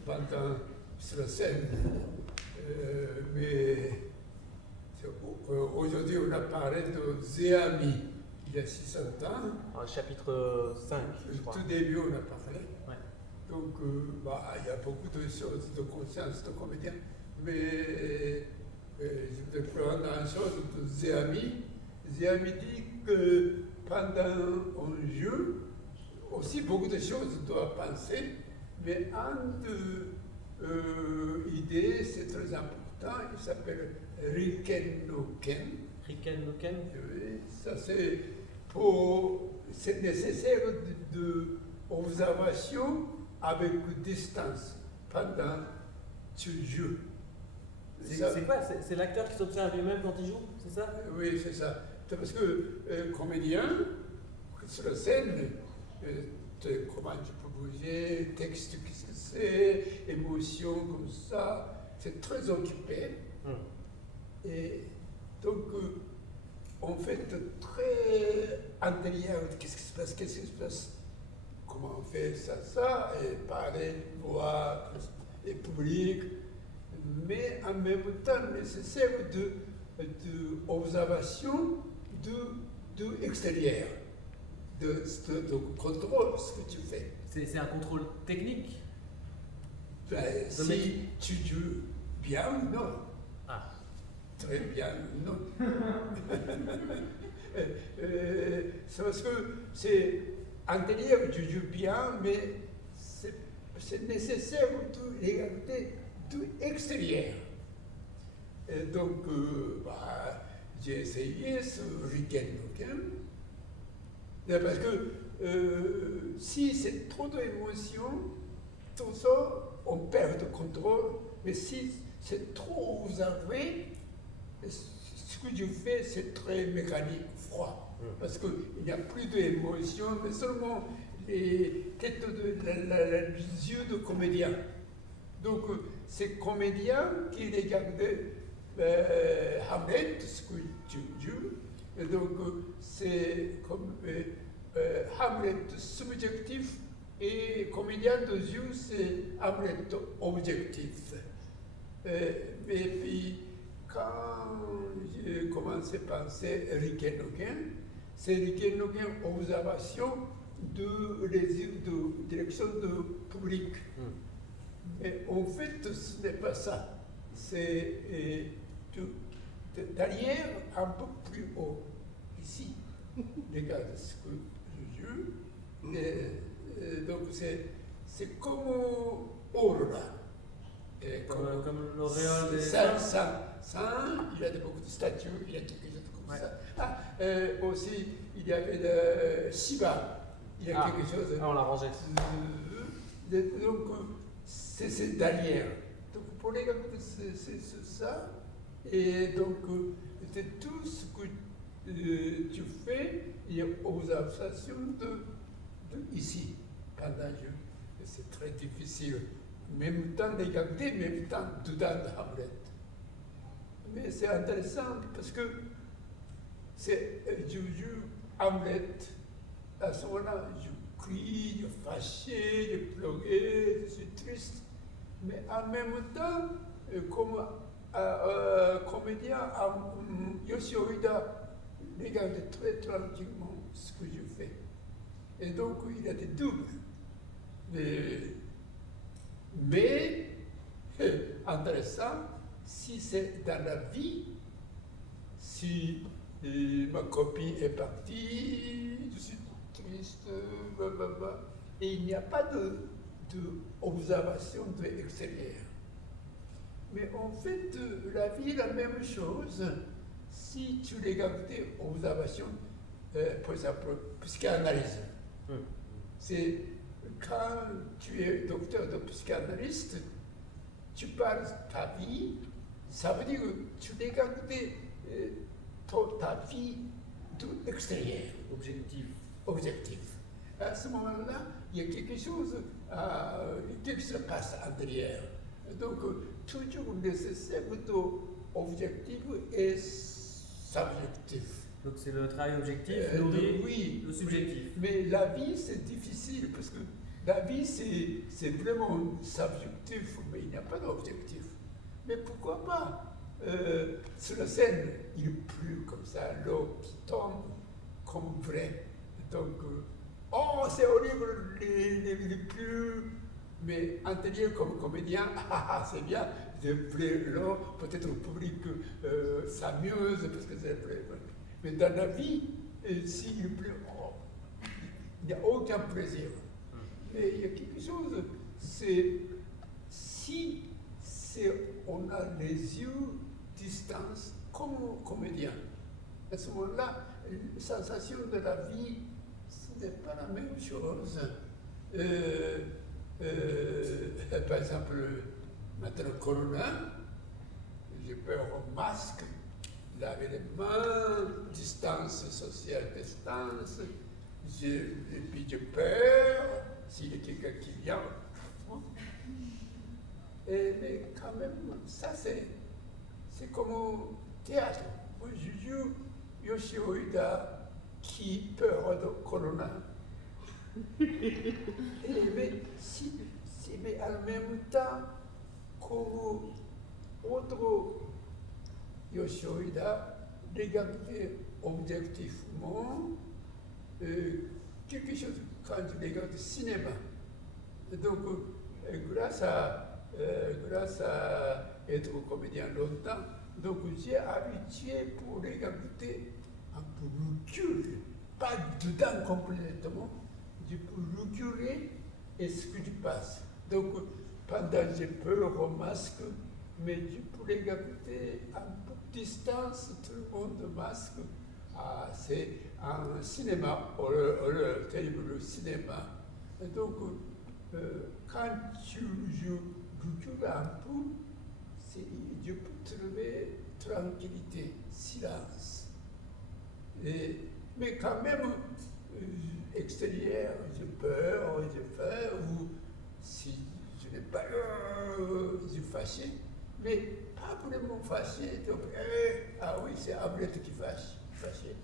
pendant sur la scène. Mais aujourd'hui, on a parlé de Zéami, il y a 600 ans. Chapitre 5, je crois. Tout début, on a parlé. Ouais. Donc, il y a beaucoup de choses de conscience de comédien. Mais je vais prendre une chose de Zéami. Zéami dit que pendant un jeu, aussi beaucoup de choses doivent penser, mais idée, c'est très important, il s'appelle Riken-no-ken. Riken-no-ken. Ça c'est nécessaire de observation avec distance pendant ce jeu. C'est quoi? C'est l'acteur qui s'observe lui-même quand il joue, c'est ça? Oui, c'est ça. Parce que comédien, sur la scène, comment tu peux bouger, texte, qu'est-ce que c'est, émotion comme ça, c'est très occupé. Et donc, on fait très intérieur, qu'est-ce qui se passe, comment on fait ça, et parler, voir, et public, mais en même temps nécessaire d'observation de extérieur. De contrôle ce que tu fais. C'est un contrôle technique? Si tu joues bien, non. Ah. Très bien, non. C'est parce que c'est intérieur, tu joues bien, mais c'est nécessaire de regarder de l'extérieur. Et donc, j'ai essayé ce Riken-no-ken. Parce que si c'est trop d'émotions, tout ça, on perd le contrôle. Mais si c'est trop observé, ce que je fais, c'est très mécanique, froid. Parce qu'il n'y a plus d'émotions, mais seulement les têtes les yeux de comédien. Donc, c'est comédien qui regardait Hamlet, ce que tu joues. Et donc, c'est comme Hamlet subjectif et comédien de jeu, c'est Hamlet objectif. Et puis, quand j'ai commencé à penser Riken-no-ken, c'est Riken-no-ken observation de direction de public. Mais en fait, ce n'est pas ça. C'est derrière, un peu plus haut, ici. Regarde ce que je joue. Donc c'est comme aurora. Comme l'auréole des saints, il y a beaucoup de statues, il y a quelque chose comme ça. Aussi, il y avait Shiva, il y a quelque chose. On l'a rangé. Donc, c'est derrière. Donc, pour regarder, c'est ça. Et donc, c'est tout ce que tu fais, il y a observation de ici, pendant le jeu. C'est très difficile. Même temps de regarder, même temps de dans Hamlet. Mais c'est intéressant parce que je joue Hamlet, à ce moment-là, je crie, je suis fâché, je pleure, je suis triste. Mais en même temps, comme comédien, Yoshihide regarde très tranquillement ce que je fais. Et donc, il y a des doubles. Mais intéressant, si c'est dans la vie, si ma copine est partie, je suis triste, blablabla, et il n'y a pas d'observation de l'extérieur. Mais en fait, la vie est la même chose si tu regardes observation, par exemple, psychanalyse. C'est quand tu es docteur de psychanalyste, tu parles de ta vie, ça veut dire que tu regardes ta vie de l'extérieur. Objectif. À ce moment-là, il y a quelque chose qui se passe à l'intérieur. Donc, toujours nécessaire d'objectif et subjectif. Donc c'est le travail objectif nourrit oui, le subjectif. Mais la vie, c'est difficile parce que la vie, c'est vraiment subjectif, mais il n'y a pas d'objectif. Mais pourquoi pas sur la scène, il pleut comme ça, l'eau qui tombe comme vrai. Donc, oh, c'est horrible, il pleut. Mais intérieur comme comédien, c'est bien, je pleure l'eau, peut-être le public s'amuse parce que c'est vrai. Mais dans la vie, s'il pleut, oh, il n'y a aucun plaisir. Mais il y a quelque chose, c'est si on a les yeux distance comme comédien, à ce moment-là, la sensation de la vie, ce n'est pas la même chose. Par exemple, maintenant, Corona, j'ai peur au masque, laver les mains, distance sociale, distance, et puis j'ai peur s'il y a quelqu'un qui vient. Mais quand même, ça c'est comme au théâtre. Moi, je joue Yoshio Ueda qui peur de Corona. Mais en même temps, comme autre Yoshio Ueda, regarder objectivement quelque chose quand je regarde le cinéma. Donc, grâce à être comédien longtemps, donc j'ai habitué pour regarder un peu recul, pas dedans complètement, je peux reculer et ce que je passe. Donc, pendant j'ai peur au masque, mais je peux regarder un peu de distance, tout le monde masque. C'est un cinéma, le terrible cinéma. Et donc, quand tu recules un peu, je peux trouver tranquillité, silence. Mais quand même, extérieur, j'ai peur, j'ai peur, ou si je n'ai pas, je suis fâché, mais pas vraiment fâché. Donc, ah oui, c'est Hamlet qui fâché.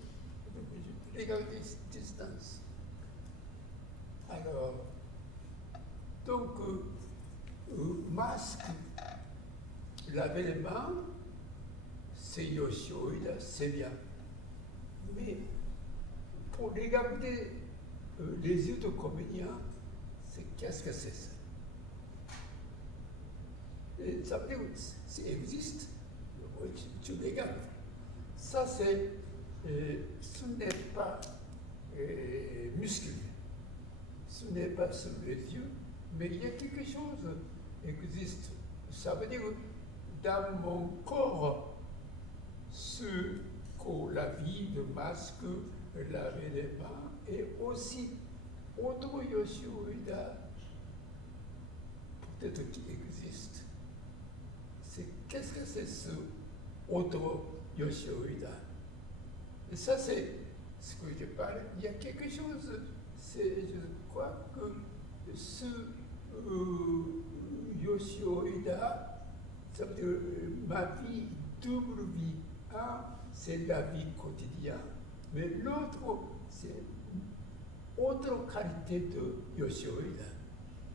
Donc, je regarde distance. Alors, donc, masque, laver les mains, c'est Yoshio Ueda, c'est bien. Mais pour regarder les yeux de comédien, c'est qu'est-ce que c'est ça? Et ça veut dire que ça existe, tu regardes. Ça, ce n'est pas musculé, ce n'est pas sur les yeux, mais il y a quelque chose qui existe. Ça veut dire que dans mon corps, ce que la vie de masque, laver les mains, et aussi autre Yoshio Ueda, peut-être qui existe. Qu'est-ce que c'est ce autre Yoshio Ueda? Et ça, c'est ce que je parle. Il y a quelque chose, je crois que ce Yoshio Ueda, ça veut dire ma vie, double vie. Un, c'est la vie quotidienne, mais l'autre, c'est autre qualité de Yoshio Ueda.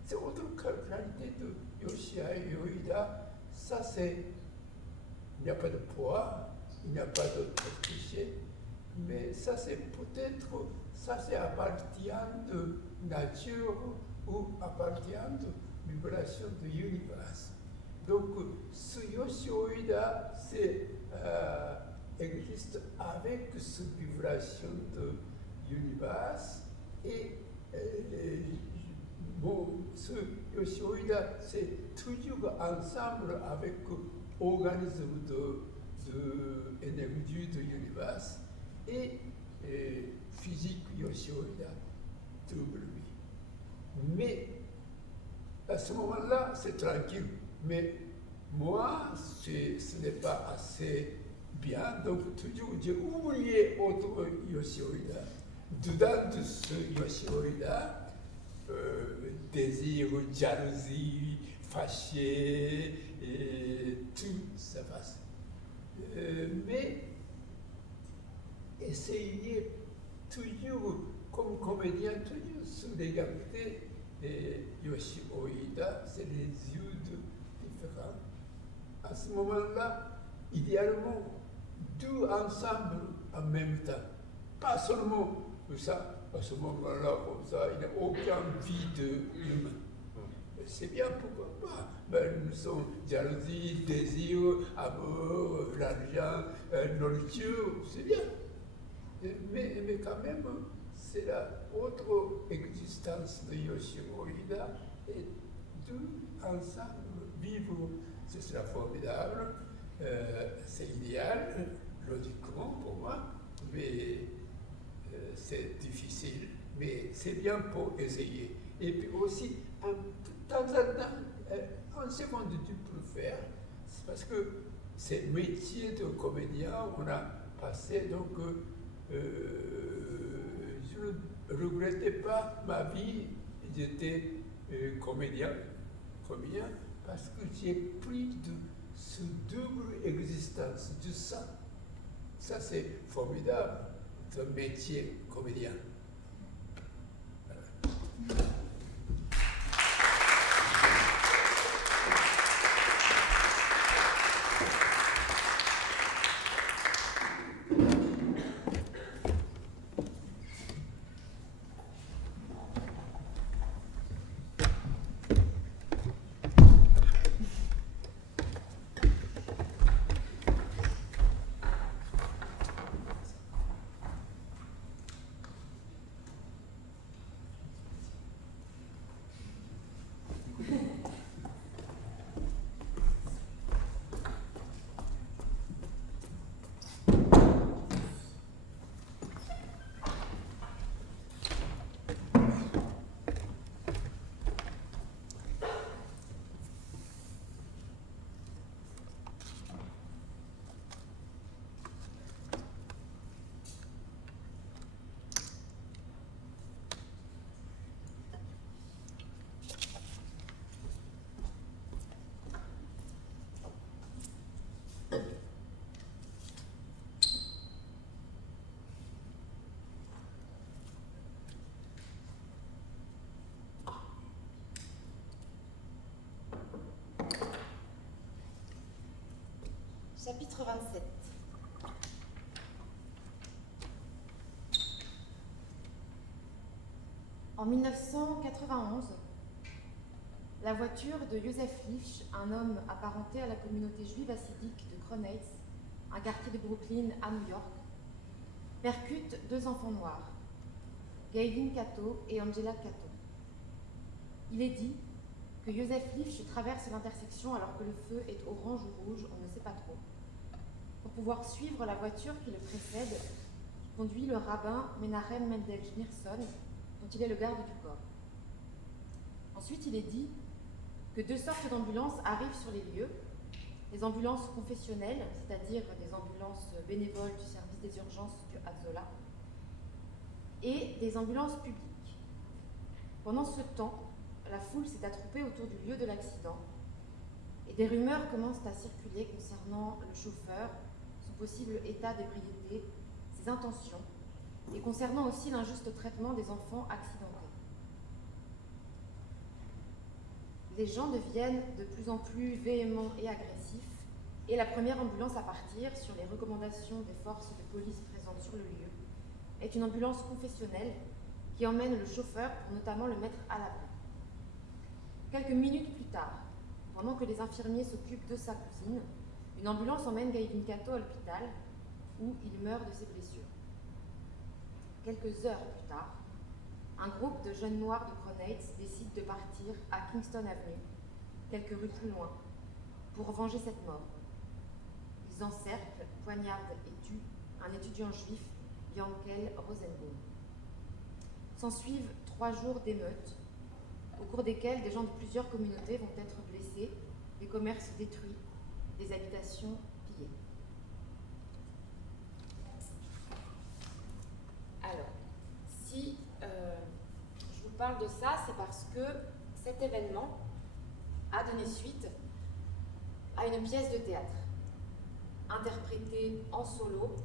C'est autre qualité de Yoshio Ueda. Ça, c'est, il n'y a pas de poids, il n'y a pas de cliché, mais ça, c'est peut-être, ça, c'est appartient de nature ou appartient de vibration de l'univers. Donc, ce Yoshio Ueda, c'est existe avec cette vibration de l'univers et bon, ce Yoshioida, c'est toujours ensemble avec l'organisme de énergie de l'univers et physique Yoshioida, trouble lui. Mais à ce moment-là, c'est tranquille. Mais moi, ce n'est pas assez bien, donc toujours j'ai oublié autre Yoshioida. Dedans de ce Yoshioida, désir, jalousie, fâché, et tout ça passe. Mais essayez toujours, comme comédien, toujours se regarder Yoshioida, c'est les yeux différents. À ce moment-là, idéalement, deux ensemble en même temps. Pas seulement ça, à ce moment-là, comme ça, il n'y a aucun vide humain. C'est bien, pourquoi pas. Ben, nous sommes jalousie, désir, amour, l'argent, nourriture, c'est bien. Mais quand même, c'est la autre existence de Yoshioida et deux ensemble vivre, ce sera formidable, c'est idéal, logiquement pour moi, mais c'est difficile, mais c'est bien pour essayer. Et puis aussi, de temps en temps, en seconde tu peux le faire, c'est parce que c'est métier de comédien, on a passé, donc je ne regrettais pas ma vie, j'étais comédien, parce que j'ai pris de ce double existence, de ça. Ça, c'est formidable, ce métier comédien. Voilà. Chapitre 27. En 1991, la voiture de Joseph Lifsh, un homme apparenté à la communauté juive hassidique de Crown Heights, un quartier de Brooklyn à New York, percute deux enfants noirs, Gavin Cato et Angela Cato. Il est dit que Joseph Lifsh traverse l'intersection alors que le feu est orange ou rouge, on ne sait pas trop. Pour pouvoir suivre la voiture qui le précède, conduit le rabbin Menahem Mendel Schneerson, dont il est le garde du corps. Ensuite, il est dit que deux sortes d'ambulances arrivent sur les lieux, des ambulances confessionnelles, c'est-à-dire des ambulances bénévoles du service des urgences du Hatzolah, et des ambulances publiques. Pendant ce temps, la foule s'est attroupée autour du lieu de l'accident, et des rumeurs commencent à circuler concernant le chauffeur, son possible état d'ébriété, ses intentions, et concernant aussi l'injuste traitement des enfants accidentés. Les gens deviennent de plus en plus véhéments et agressifs, et la première ambulance à partir, sur les recommandations des forces de police présentes sur le lieu, est une ambulance confessionnelle qui emmène le chauffeur pour notamment le mettre à l'abri. Quelques minutes plus tard, pendant que les infirmiers s'occupent de sa cousine, une ambulance emmène Gavin Cato à l'hôpital où il meurt de ses blessures. Quelques heures plus tard, un groupe de jeunes noirs de Cronettes décide de partir à Kingston Avenue, quelques rues plus loin, pour venger cette mort. Ils encerclent, poignardent et tuent un étudiant juif, Yankel Rosenbaum. S'ensuivent 3 jours d'émeutes, au cours desquels des gens de plusieurs communautés vont être blessés, des commerces détruits, des habitations pillées. Alors, si je vous parle de ça, c'est parce que cet événement a donné suite à une pièce de théâtre, interprétée en solo,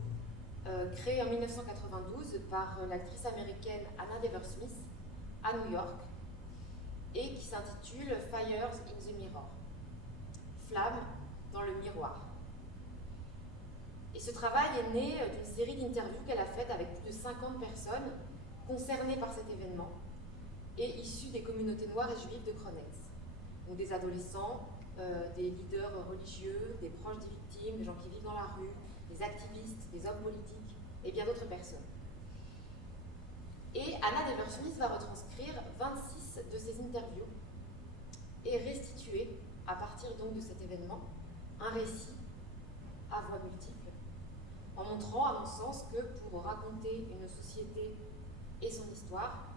créée en 1992 par l'actrice américaine Anna Dever-Smith à New York, et qui s'intitule Fires in the Mirror, Flammes dans le miroir. Et ce travail est né d'une série d'interviews qu'elle a faites avec plus de 50 personnes concernées par cet événement et issues des communautés noires et juives de Cronettes. Donc des adolescents, des leaders religieux, des proches des victimes, des gens qui vivent dans la rue, des activistes, des hommes politiques et bien d'autres personnes. Et Anna Dever-Smith va retranscrire 26 de ces interviews et restituer, à partir donc de cet événement, un récit à voix multiples, en montrant, à mon sens, que pour raconter une société et son histoire,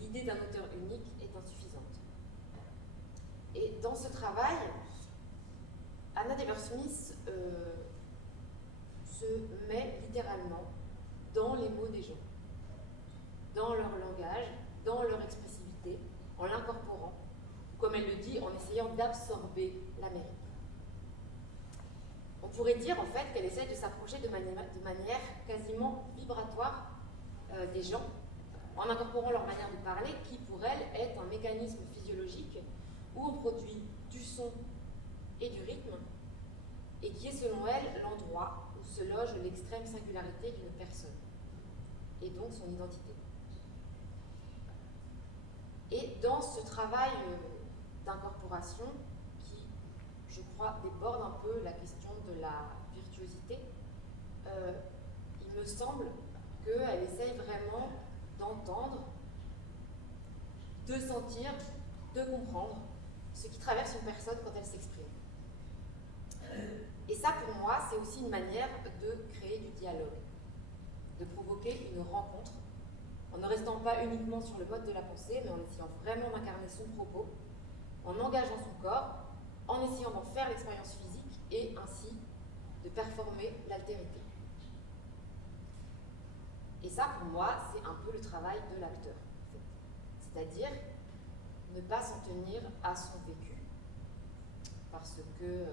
l'idée d'un auteur unique est insuffisante. Et dans ce travail, Anna Dever-Smith se met littéralement dans les mots des gens, dans leur langage, dans leur expressivité, en l'incorporant, comme elle le dit, en essayant d'absorber l'Amérique. On pourrait dire en fait qu'elle essaie de s'approcher de manière quasiment vibratoire des gens, en incorporant leur manière de parler, qui pour elle est un mécanisme physiologique où on produit du son et du rythme, et qui est selon elle l'endroit où se loge l'extrême singularité d'une personne, et donc son identité. Et dans ce travail d'incorporation, qui, je crois, déborde un peu la question de la virtuosité, il me semble qu'elle essaye vraiment d'entendre, de sentir, de comprendre ce qui traverse une personne quand elle s'exprime. Et ça, pour moi, c'est aussi une manière de créer du dialogue, de provoquer une rencontre, en ne restant pas uniquement sur le mode de la pensée, mais en essayant vraiment d'incarner son propos, en engageant son corps, en essayant d'en faire l'expérience physique et ainsi de performer l'altérité. Et ça, pour moi, c'est un peu le travail de l'acteur, en fait. C'est-à-dire ne pas s'en tenir à son vécu, parce que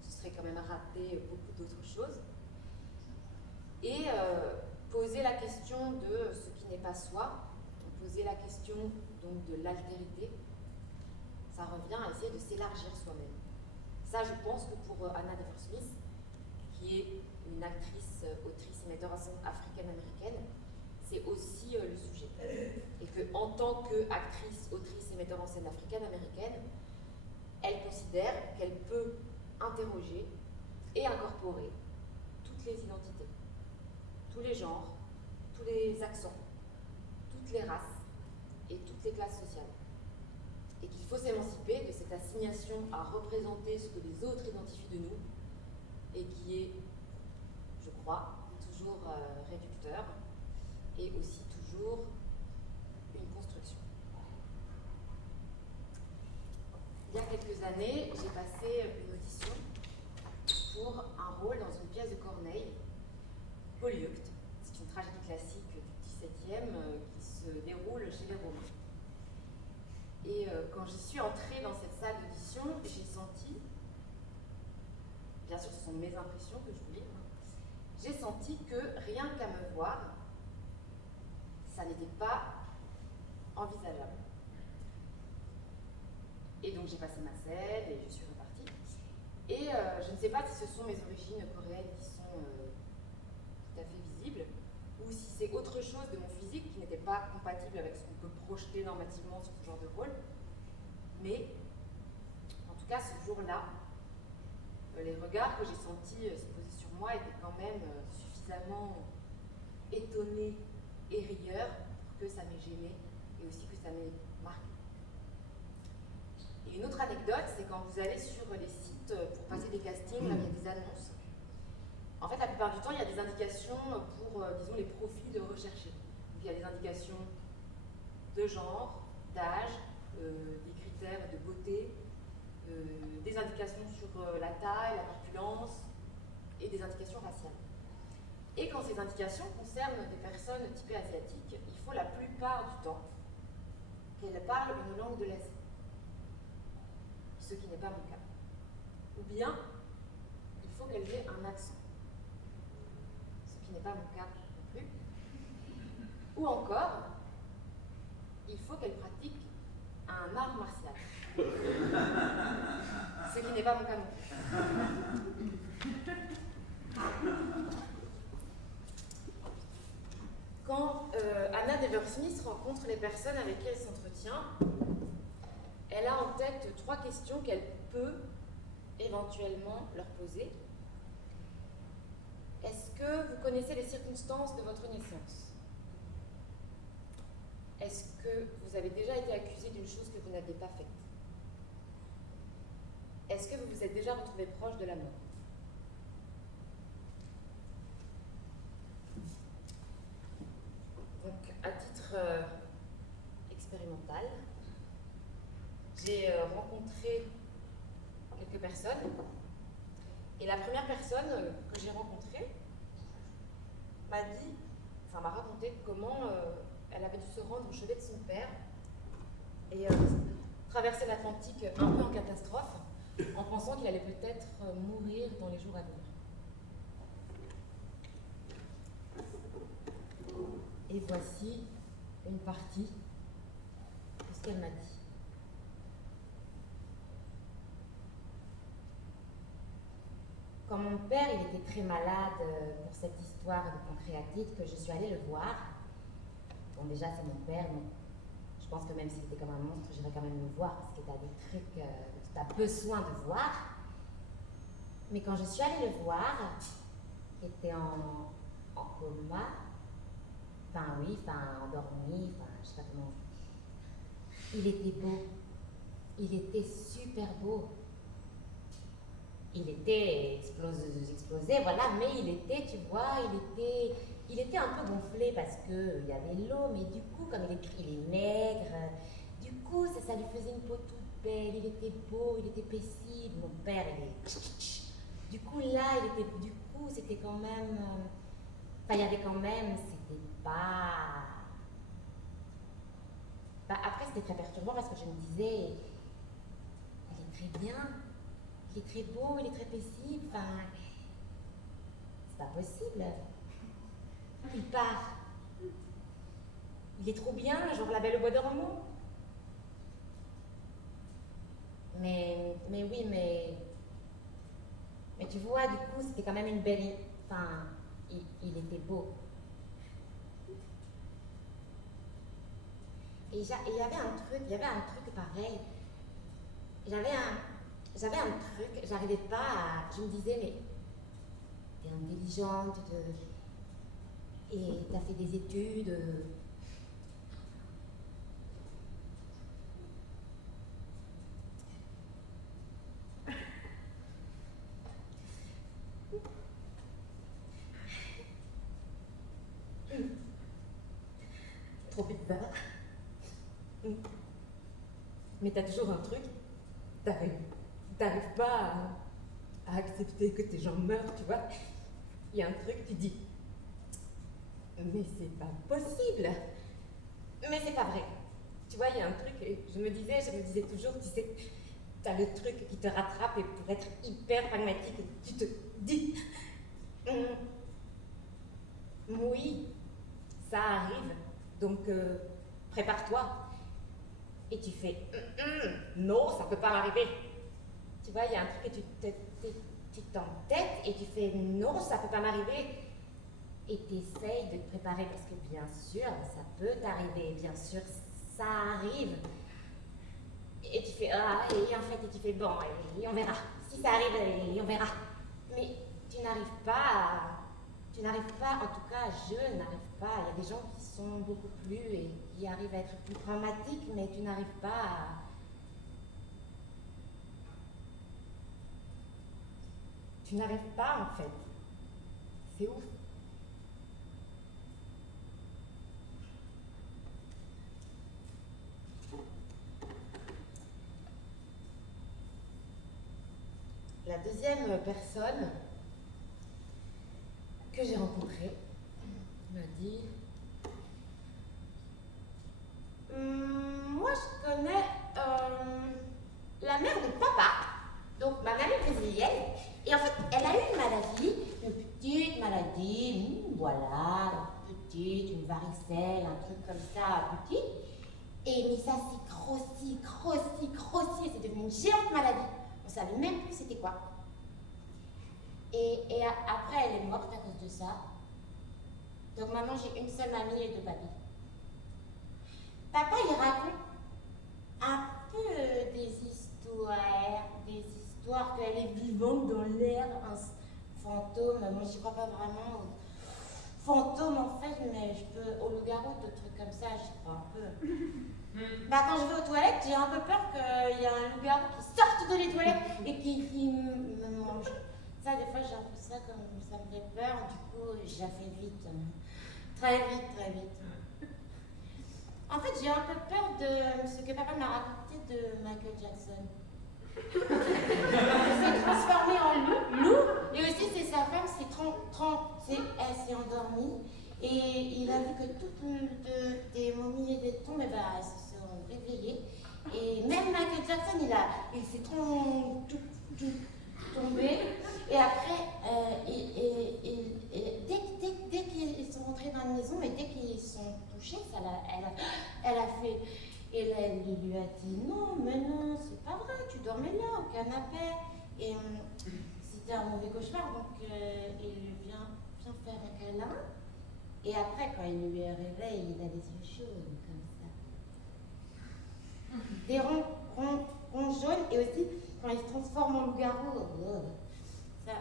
ce serait quand même rater beaucoup d'autres choses, et poser la question de ce qui n'est pas soi, poser la question donc de l'altérité, ça revient à essayer de s'élargir soi-même. Ça, je pense que pour Anna Dever-Smith, qui est une actrice, autrice et metteur en scène africaine-américaine, c'est aussi le sujet. Et qu'en tant qu'actrice, autrice et metteur en scène africaine-américaine, elle considère qu'elle peut interroger et incorporer toutes les identités, tous les genres, tous les accents, toutes les races et toutes les classes sociales. Et qu'il faut s'émanciper de cette assignation à représenter ce que les autres identifient de nous et qui est, je crois, toujours réducteur et aussi toujours une construction. Il y a quelques années, j'ai passé une audition pour un rôle dans une pièce de Corneille, Polyeucte. C'est une tragédie classique du XVIIe qui se déroule chez les Romains. Et quand je suis entrée dans cette salle d'audition, j'ai senti, bien sûr ce sont mes impressions que je vous livre, j'ai senti que rien qu'à me voir, ça n'était pas envisageable. Et donc j'ai passé ma selle et je suis repartie. Et je ne sais pas si ce sont mes origines coréennes qui sont tout à fait visibles, ou si c'est autre chose de mon physique qui n'était pas compatible avec ce qu'on peut projeter normativement sur ce genre de rôle. Mais, en tout cas, ce jour-là, les regards que j'ai sentis se poser sur moi étaient quand même suffisamment étonnés et rieurs pour que ça m'ait gêné et aussi que ça m'ait marqué. Et une autre anecdote, c'est quand vous allez sur les sites pour passer des castings, là, il y a des annonces. En fait, la plupart du temps, il y a des indications pour, disons, les profils recherchés. Donc, il y a des indications de genre, d'âge, des critères de beauté, des indications sur la taille, la corpulence et des indications raciales. Et quand ces indications concernent des personnes typées asiatiques, il faut la plupart du temps qu'elles parlent une langue de l'Asie, ce qui n'est pas mon cas. Ou bien, il faut qu'elles aient un accent, ce qui n'est pas mon cas non plus. Ou encore, il faut qu'elles pratiquent un art martial, ce qui n'est pas mon cas non plus. Quand Anna Dever-Smith rencontre les personnes avec qui elle s'entretient, elle a en tête 3 questions qu'elle peut éventuellement leur poser. Est-ce que vous connaissez les circonstances de votre naissance? Est-ce que vous avez déjà été accusé d'une chose que vous n'aviez pas faite? Est-ce que vous vous êtes déjà retrouvé proche de la mort? Donc, à titre expérimental, j'ai rencontré quelques personnes. Et la première personne que j'ai rencontrée m'a raconté comment elle avait dû se rendre au chevet de son père et traverser l'Atlantique un peu en catastrophe, en pensant qu'il allait peut-être mourir dans les jours à venir. Et voici une partie de ce qu'elle m'a dit. Quand mon père il était très malade pour cette histoire de pancréatite, que je suis allée le voir, bon déjà c'est mon père, donc je pense que même s'il était comme un monstre, j'irais quand même le voir, parce que tu as des trucs que tu as besoin de voir. Mais quand je suis allée le voir, il était en coma, endormi, je sais pas comment. Il était beau, il était super beau. Il était explosé, voilà, mais il était, tu vois, il était un peu gonflé parce qu'il y avait l'eau, mais du coup, comme il est maigre, du coup, ça lui faisait une peau toute belle, il était beau, il était paisible. Mon père, du coup, là, c'était quand même, il y avait quand même, c'était pas... après, c'était très perturbant parce que je me disais, il est très bien. Il est très beau, il est très paisible, c'est pas possible. Il part. Il est trop bien, genre la Belle au bois dormant. Mais oui, mais tu vois, du coup, c'était quand même une belle... il était beau. Et il y avait un truc pareil. J'avais un truc, j'arrivais pas à... Je me disais, mais t'es intelligente, et t'as fait des études. Trop bizarre. Mais t'as toujours un truc, t'arrives pas à accepter que tes gens meurent, tu vois. Il y a un truc, tu dis, mais c'est pas possible. Mais c'est pas vrai. Tu vois, il y a un truc, et je me disais toujours, tu sais, t'as le truc qui te rattrape et pour être hyper pragmatique, tu te dis, oui, ça arrive, donc prépare-toi. Et tu fais, non, ça peut pas m'arriver. Tu vois, il y a un truc et tu t'entêtes et tu fais, non, ça peut pas m'arriver. Et tu essayes de te préparer parce que bien sûr, ça peut t'arriver, bien sûr, ça arrive. Et tu fais, et en fait, tu fais, bon, et on verra. Si ça arrive, et on verra. Mais tu n'arrives pas Tu n'arrives pas, en tout cas, je n'arrive pas. Il y a des gens qui sont beaucoup plus et qui arrivent à être plus dramatiques, mais tu n'arrives pas à. Tu n'arrives pas, en fait. C'est ouf. La deuxième personne que j'ai rencontrée m'a dit moi je connais la mère de papa, donc ma mamie brésilienne, et en fait elle a eu une petite maladie, voilà, une varicelle, un truc comme ça, petit, et mais ça s'est grossi, c'est devenu une géante maladie. On savait même plus c'était quoi. Et après, elle est morte à cause de ça. Donc maintenant, j'ai une seule mamie et deux papis. Papa, il raconte un peu des histoires qu'elle est vivante dans l'air, un fantôme. Moi, j'y crois pas vraiment au fantôme en fait, mais je peux au loup-garou, des trucs comme ça, j'y crois un peu. Bah, quand je vais aux toilettes, j'ai un peu peur qu'il y ait un loup-garou qui sorte de les toilettes et qui me mange. Ça, des fois, j'ai un peu ça, comme ça me fait peur, du coup, je la fais vite. Très vite. En fait, j'ai un peu peur de ce que papa m'a raconté de Michael Jackson. Il s'est transformé en loup, et aussi, c'est sa femme, elle s'est endormie. Et il a vu que toutes des momies et des tombes, elles se sont réveillées. Et même Michael Jackson, il s'est tombé. Et après, dès qu'ils sont rentrés dans la maison et dès qu'ils sont touchés, elle a fait. Et elle lui a dit non, mais non, c'est pas vrai, tu dormais là au canapé. Et c'était un mauvais cauchemar, donc il vient faire un câlin. Et après, quand il lui réveille, il a des yeux chauds, comme ça. Des ronds jaunes, et aussi, quand il se transforme en loup-garou, ça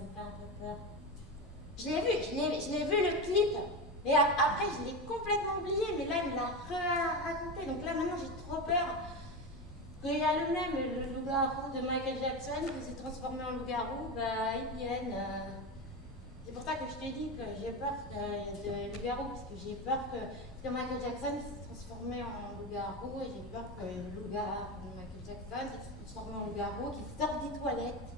me fait un peu peur. Je l'ai vu le clip, et après, je l'ai complètement oublié, mais là, il me l'a raconté. Donc là, maintenant, j'ai trop peur qu'il y a le même, le loup-garou de Michael Jackson, qui s'est transformé en loup-garou, il vienne. C'est pour ça que je t'ai dit que j'ai peur de loup-garou, parce que j'ai peur que Michael Jackson s'est transformé en loup-garou, et j'ai peur que le loup-garou de Michael Jackson s'est transformé en loup-garou, qui sort des toilettes.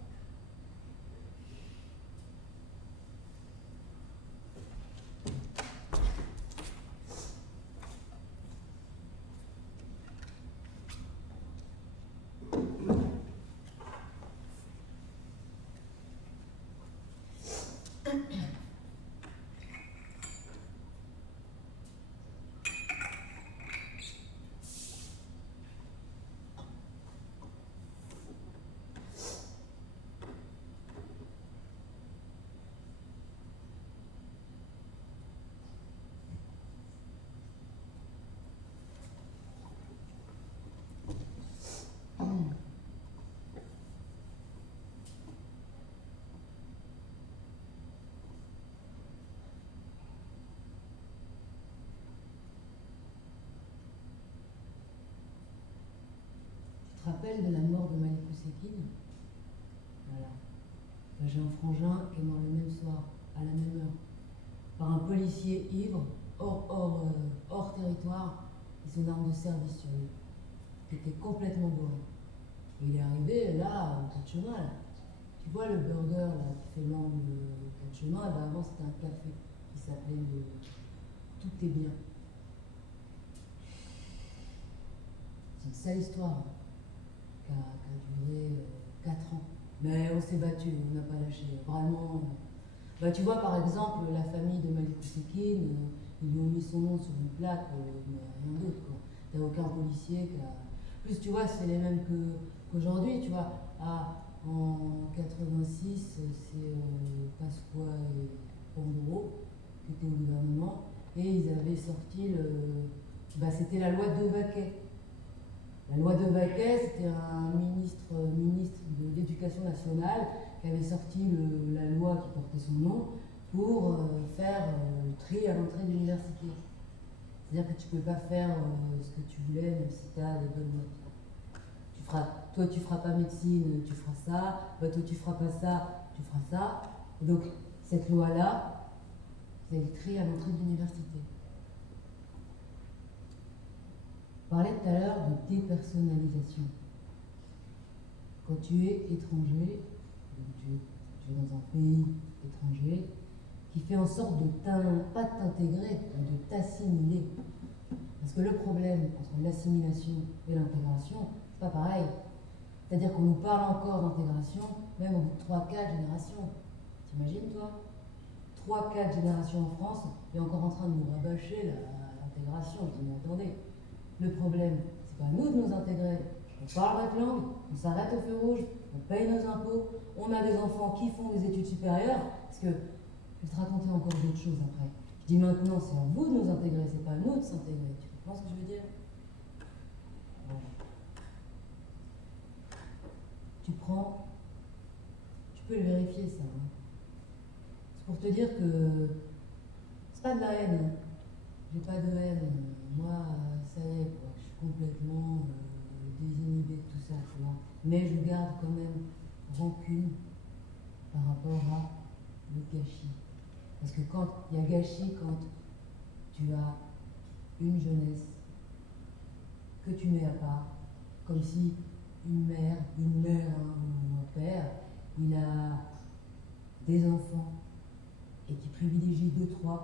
Tu te rappelles de la mort de Malik Ousekine? Voilà. Ben, j'ai un frangin qui est mort le même soir, à la même heure, par un policier ivre, hors territoire, et son arme de service sur lui, qui était complètement bourré. Et il est arrivé là, au 4 chemins, là. Tu vois le burger là, qui fait l'angle 4 chemins, ben, avant c'était un café qui s'appelait le Tout est bien. C'est une sale histoire qui a duré 4 ans. Mais on s'est battu, on n'a pas lâché, vraiment. Bah, tu vois, par exemple, la famille de Malik Ousekine, ils lui ont mis son nom sur une plaque, mais rien d'autre, quoi. T'as aucun policier qui a... Plus, tu vois, c'est les mêmes qu'aujourd'hui, tu vois. Ah, en 86, c'est Pasqua et Pandoro qui étaient au gouvernement, et ils avaient sorti bah, c'était la loi de Vaquet. La loi de Vaquet, c'était un ministre de l'Éducation nationale qui avait sorti la loi qui portait son nom pour faire le tri à l'entrée de l'université. C'est-à-dire que tu ne peux pas faire ce que tu voulais, même si tu as des bonnes notes. Toi, tu feras pas médecine, tu feras ça. Toi, tu feras pas ça, tu feras ça. Et donc, cette loi-là, c'est le tri à l'entrée de l'université. On parlait tout à l'heure de dépersonnalisation. Quand tu es étranger, donc tu es dans un pays étranger, qui fait en sorte de pas de t'intégrer, mais de t'assimiler. Parce que le problème entre l'assimilation et l'intégration, c'est pas pareil. C'est-à-dire qu'on nous parle encore d'intégration, même au bout de 3-4 générations. T'imagines, toi 3-4 générations en France, et encore en train de nous rabâcher l'intégration. Je dis, mais attendez, le problème, c'est pas à nous de nous intégrer. On parle notre langue, on s'arrête au feu rouge, on paye nos impôts, on a des enfants qui font des études supérieures, parce que je vais te raconter encore d'autres choses après. Je dis maintenant, c'est à vous de nous intégrer, c'est pas à nous de s'intégrer. Tu comprends ce que je veux dire? Voilà. Tu peux le vérifier ça. Hein. C'est pour te dire que c'est pas de la haine. Hein. J'ai pas de haine. Moi, ça y est, quoi. Je suis complètement désinhibée de tout ça, tu vois. Mais je garde quand même rancune par rapport à le gâchis. Parce que quand il y a gâchis, quand tu as une jeunesse que tu mets à part, comme si une mère hein, ou un père, il a des enfants et qui privilégie 2-3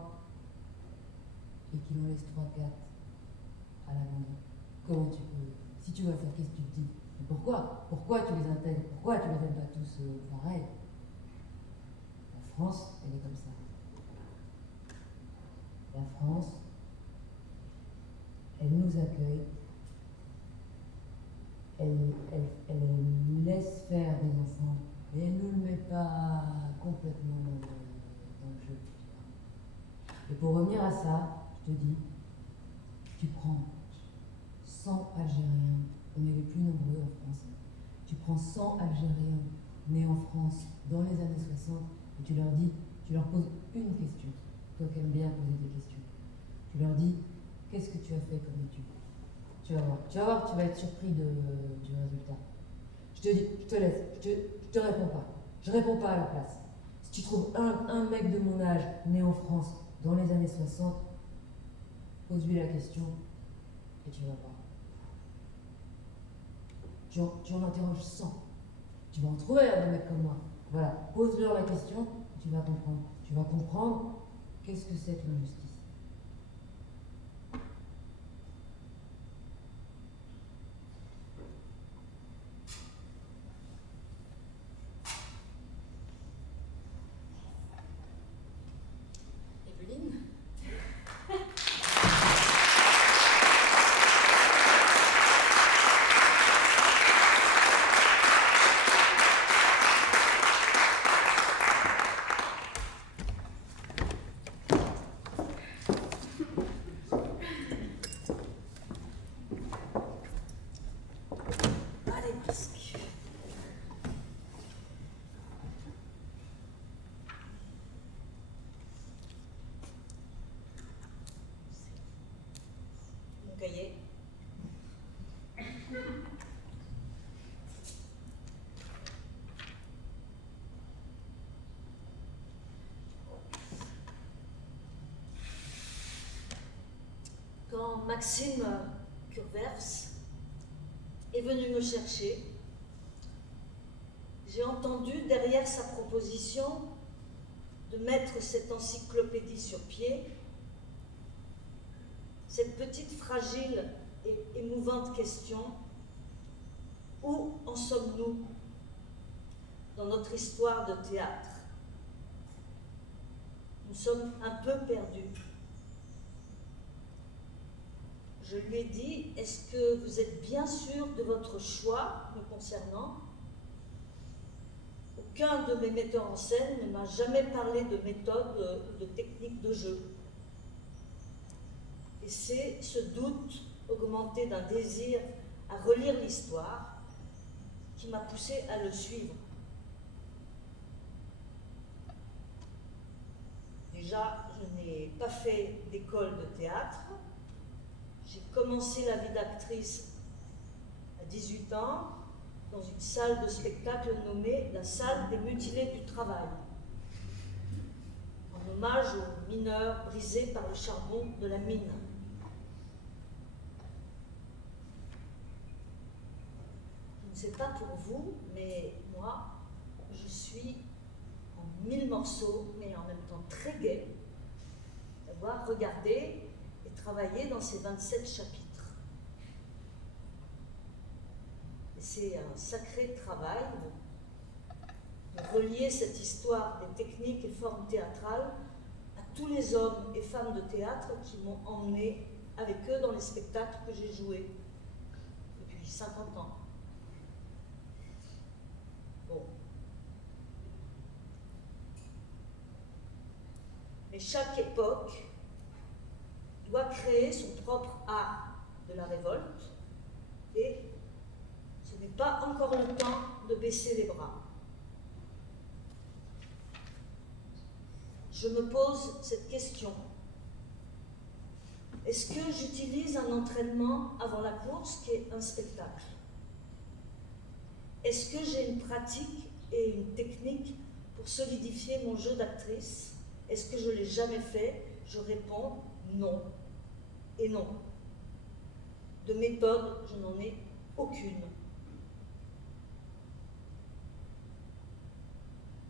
et qu'il en laisse 3-4 à l'abandon. Comment tu peux? Si tu vois ça, qu'est-ce que tu te dis? Mais pourquoi? Pourquoi tu les intègres? Pourquoi tu les aimes pas tous pareil? La France, elle est comme ça. La France, elle nous accueille, elle laisse faire des enfants, mais elle ne le met pas complètement dans le jeu. Et pour revenir à ça, je te dis, tu prends 100 Algériens, on est les plus nombreux en France, tu prends 100 Algériens nés en France dans les années 60 et tu leur poses une question. Toi qui aimes bien poser des questions. Tu leur dis, qu'est-ce que tu as fait comme étude? Tu vas voir, tu vas être surpris du résultat. Je te laisse, je te réponds pas. Je réponds pas à la place. Si tu trouves un mec de mon âge, né en France, dans les années 60, pose-lui la question, et tu vas voir. Tu en interroges 100. Tu vas en trouver un mec comme moi. Voilà, pose-leur la question, et tu vas comprendre. Tu vas comprendre qu'est-ce que c'est que l'injustice. Evelyne? Allez, masque. Mon cahier. Quand Maxime Curvers est venu me chercher, j'ai entendu derrière sa proposition de mettre cette encyclopédie sur pied, cette petite fragile et émouvante question: où en sommes-nous dans notre histoire de théâtre? Nous sommes un peu perdus. Je lui ai dit, est-ce que vous êtes bien sûr de votre choix me concernant? Aucun de mes metteurs en scène ne m'a jamais parlé de méthode ou de technique de jeu. Et c'est ce doute augmenté d'un désir à relire l'histoire qui m'a poussé à le suivre. déjà, je n'ai pas fait d'école de théâtre. J'ai commencé la vie d'actrice à 18 ans dans une salle de spectacle nommée la salle des mutilés du travail, en hommage aux mineurs brisés par le charbon de la mine. Je ne sais pas pour vous, mais moi, je suis en 1000 morceaux, mais en même temps très gai, d'avoir regardé et travaillé dans ces 27 chapitres. Et c'est un sacré travail de relier cette histoire des techniques et formes théâtrales à tous les hommes et femmes de théâtre qui m'ont emmené avec eux dans les spectacles que j'ai joués depuis 50 ans. Bon. Mais chaque époque doit créer son propre art de la révolte et ce n'est pas encore le temps de baisser les bras. Je me pose cette question. Est-ce que j'utilise un entraînement avant la course qui est un spectacle? Est-ce que j'ai une pratique et une technique pour solidifier mon jeu d'actrice? Est-ce que je ne l'ai jamais fait? Je réponds non et non. De méthode, je n'en ai aucune.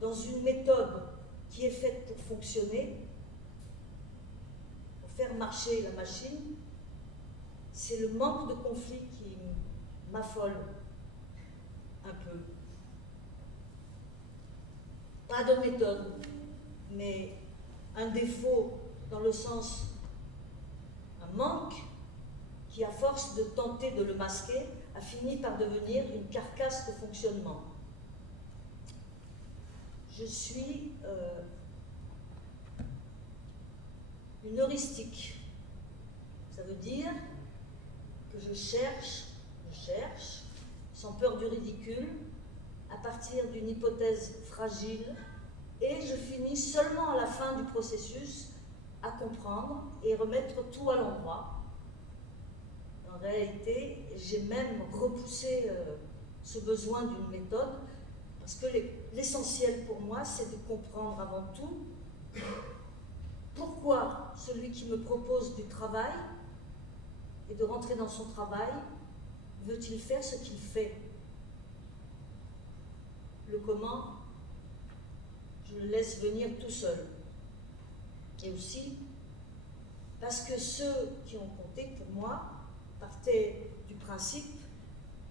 Dans une méthode qui est faite pour fonctionner, pour faire marcher la machine, c'est le manque de conflit qui m'affole un peu. Pas de méthode, mais un défaut dans le sens, un manque qui, à force de tenter de le masquer, a fini par devenir une carcasse de fonctionnement. Je suis une heuristique. Ça veut dire que je cherche, sans peur du ridicule, à partir d'une hypothèse fragile, et je finis seulement à la fin du processus à comprendre et remettre tout à l'endroit. En réalité, j'ai même repoussé ce besoin d'une méthode, parce que l'essentiel pour moi, c'est de comprendre avant tout pourquoi celui qui me propose du travail et de rentrer dans son travail veut-il faire ce qu'il fait. Le comment, je le laisse venir tout seul. Et aussi parce que ceux qui ont compté pour moi partaient du principe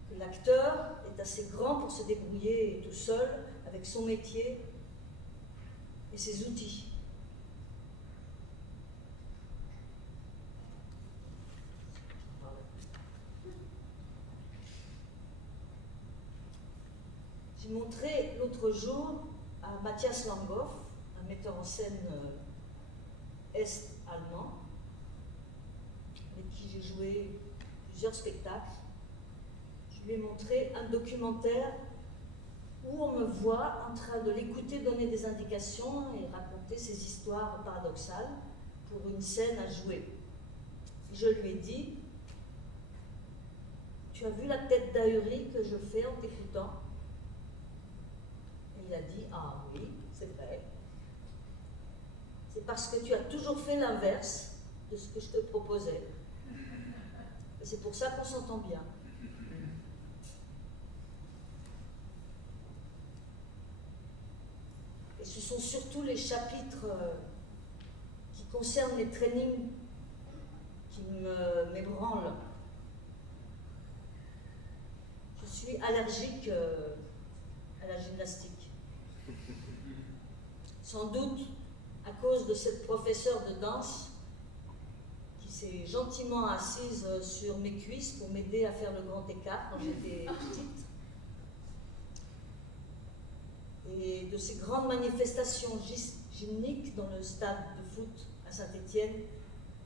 que l'acteur est assez grand pour se débrouiller tout seul avec son métier et ses outils. J'ai montré l'autre jour à Matthias Langhoff, un metteur en scène est-allemand, avec qui j'ai joué plusieurs spectacles. Je lui ai montré un documentaire où on me voit en train de l'écouter donner des indications et raconter ses histoires paradoxales pour une scène à jouer. Je lui ai dit, tu as vu la tête d'ahurie que je fais en t'écoutant? Et il a dit, ah oui, c'est vrai. C'est parce que tu as toujours fait l'inverse de ce que je te proposais. Et c'est pour ça qu'on s'entend bien. Et ce sont surtout les chapitres qui concernent les trainings qui m'ébranlent. Je suis allergique à la gymnastique. Sans doute à cause de cette professeure de danse qui s'est gentiment assise sur mes cuisses pour m'aider à faire le grand écart quand j'étais petite. Et de ces grandes manifestations gymniques dans le stade de foot à Saint-Étienne,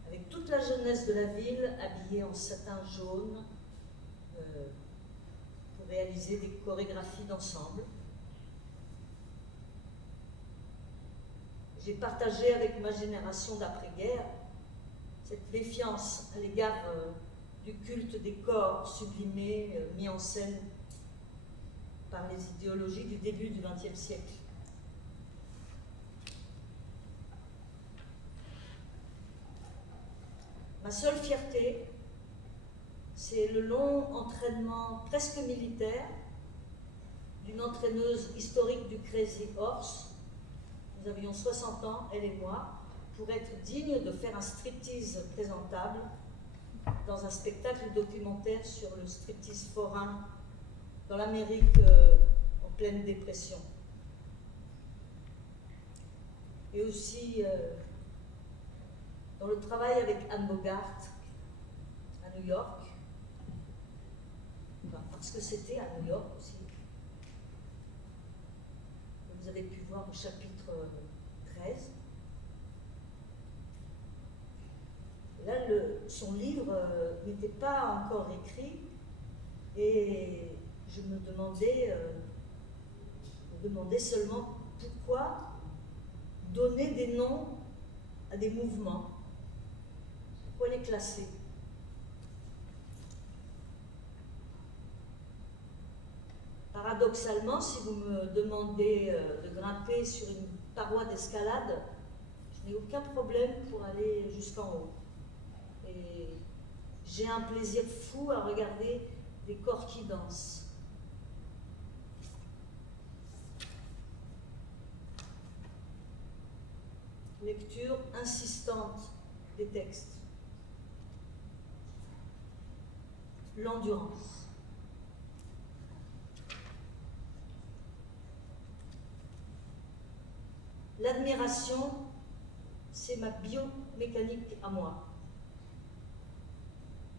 avec toute la jeunesse de la ville habillée en satin jaune pour réaliser des chorégraphies d'ensemble. j'ai partagé avec ma génération d'après-guerre cette méfiance à l'égard du culte des corps sublimés, mis en scène par les idéologies du début du XXe siècle. Ma seule fierté, c'est le long entraînement presque militaire d'une entraîneuse historique du Crazy Horse. Nous avions 60 ans, elle et moi, pour être dignes de faire un striptease présentable dans un spectacle documentaire sur le striptease forain dans l'Amérique en pleine dépression. Et aussi dans le travail avec Anne Bogart à New York, parce que c'était à New York aussi. Vous avez pu voir au chapitre 13. Là, son livre n'était pas encore écrit et je me demandais seulement pourquoi donner des noms à des mouvements, pourquoi les classer. Paradoxalement, si vous me demandez de grimper sur une paroi d'escalade, je n'ai aucun problème pour aller jusqu'en haut. Et j'ai un plaisir fou à regarder des corps qui dansent. Lecture insistante des textes. L'endurance. L'admiration, c'est ma biomécanique à moi,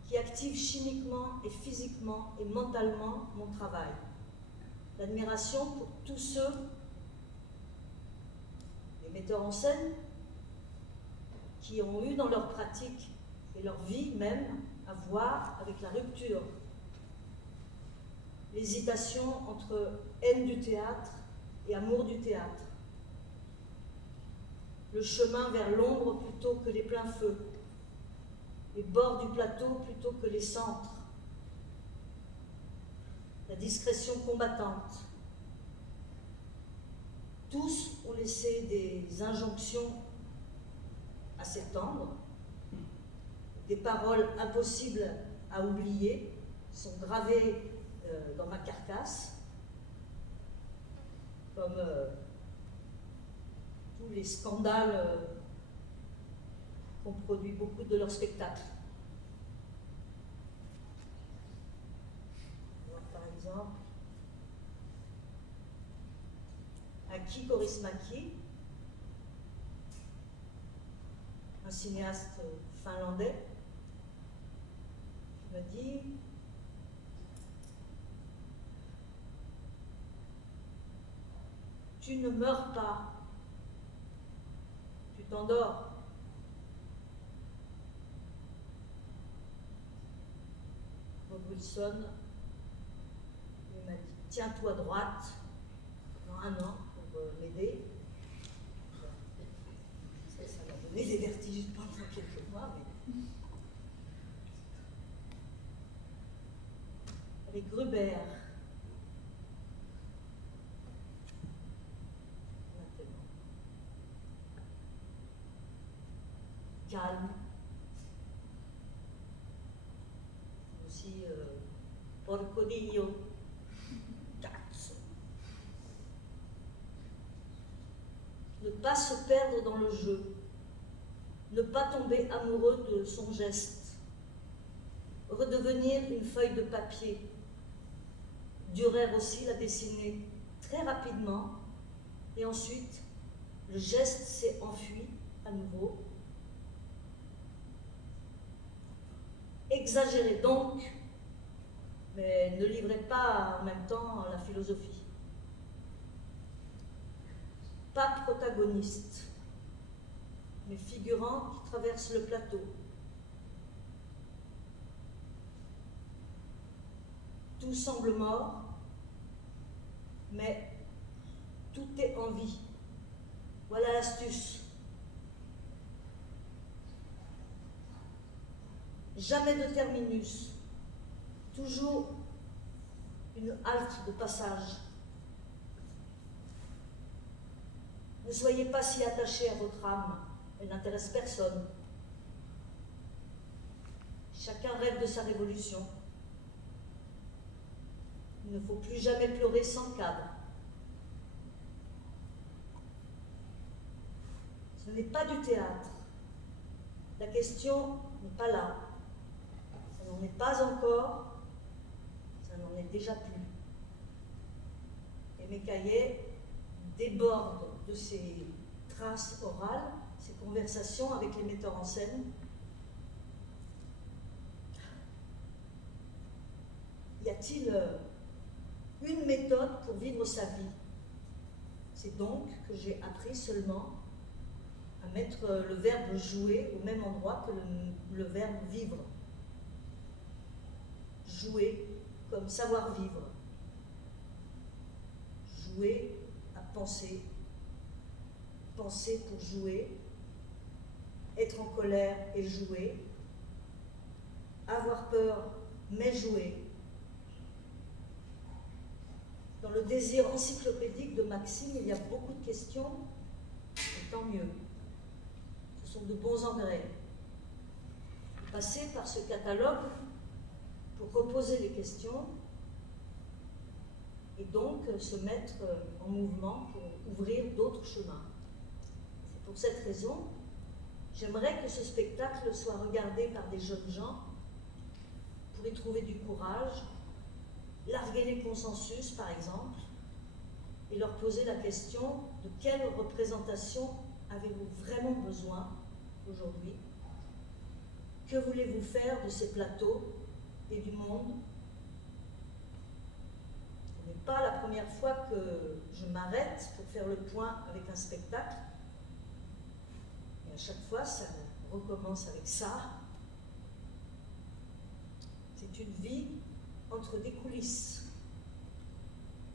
qui active chimiquement et physiquement et mentalement mon travail. L'admiration pour tous ceux, les metteurs en scène, qui ont eu dans leur pratique et leur vie même à voir avec la rupture, l'hésitation entre haine du théâtre et amour du théâtre, le chemin vers l'ombre plutôt que les pleins feux, les bords du plateau plutôt que les centres, la discrétion combattante. Tous ont laissé des injonctions à s'étendre, des paroles impossibles à oublier, sont gravées dans ma carcasse, comme tous les scandales qu'ont produit beaucoup de leurs spectacles. Alors, par exemple, Aki Kaurismäki, un cinéaste finlandais, qui m'a dit « Tu ne meurs pas, tu t'endors. » Bob Wilson il m'a dit « Tiens-toi droite pendant 1 an pour m'aider. » Ça m'a donné des vertiges pendant quelques mois, mais... Avec Gruber, maintenant. Calme. Aussi, Porco Dio, cazzo. Ne pas se perdre dans le jeu. Ne pas tomber amoureux de son geste. Redevenir une feuille de papier. Dürer aussi l'a dessiné très rapidement, et ensuite, le geste s'est enfui à nouveau. Exagérez donc, mais ne livrez pas en même temps la philosophie. Pas protagoniste, mais figurant qui traverse le plateau. Tout semble mort, mais tout est en vie. Voilà la l'astuce. Jamais de terminus, toujours une halte de passage. Ne soyez pas si attachés à votre âme, elle n'intéresse personne. Chacun rêve de sa révolution. Il ne faut plus jamais pleurer sans cadre. Ce n'est pas du théâtre. La question n'est pas là. Ça n'en est pas encore, ça n'en est déjà plus. Et mes cahiers débordent de ces traces orales, ces conversations avec les metteurs en scène. Y a-t-il une méthode pour vivre sa vie? C'est donc que j'ai appris seulement à mettre le verbe jouer au même endroit que le verbe vivre. Jouer comme savoir vivre. Jouer à penser. Penser pour jouer. Être en colère et jouer. Avoir peur mais jouer. Dans le désir encyclopédique de Maxime, il y a beaucoup de questions, et tant mieux. Ce sont de bons engrais. Passer par ce catalogue pour reposer les questions et donc se mettre en mouvement pour ouvrir d'autres chemins. C'est pour cette raison, j'aimerais que ce spectacle soit regardé par des jeunes gens pour y trouver du courage, larguer les consensus, par exemple, et leur poser la question de quelle représentation avez-vous vraiment besoin aujourd'hui? Que voulez-vous faire de ces plateaux et du monde? Ce n'est pas la première fois que je m'arrête pour faire le point avec un spectacle. Et à chaque fois, ça recommence avec ça. C'est une vie entre des coulisses.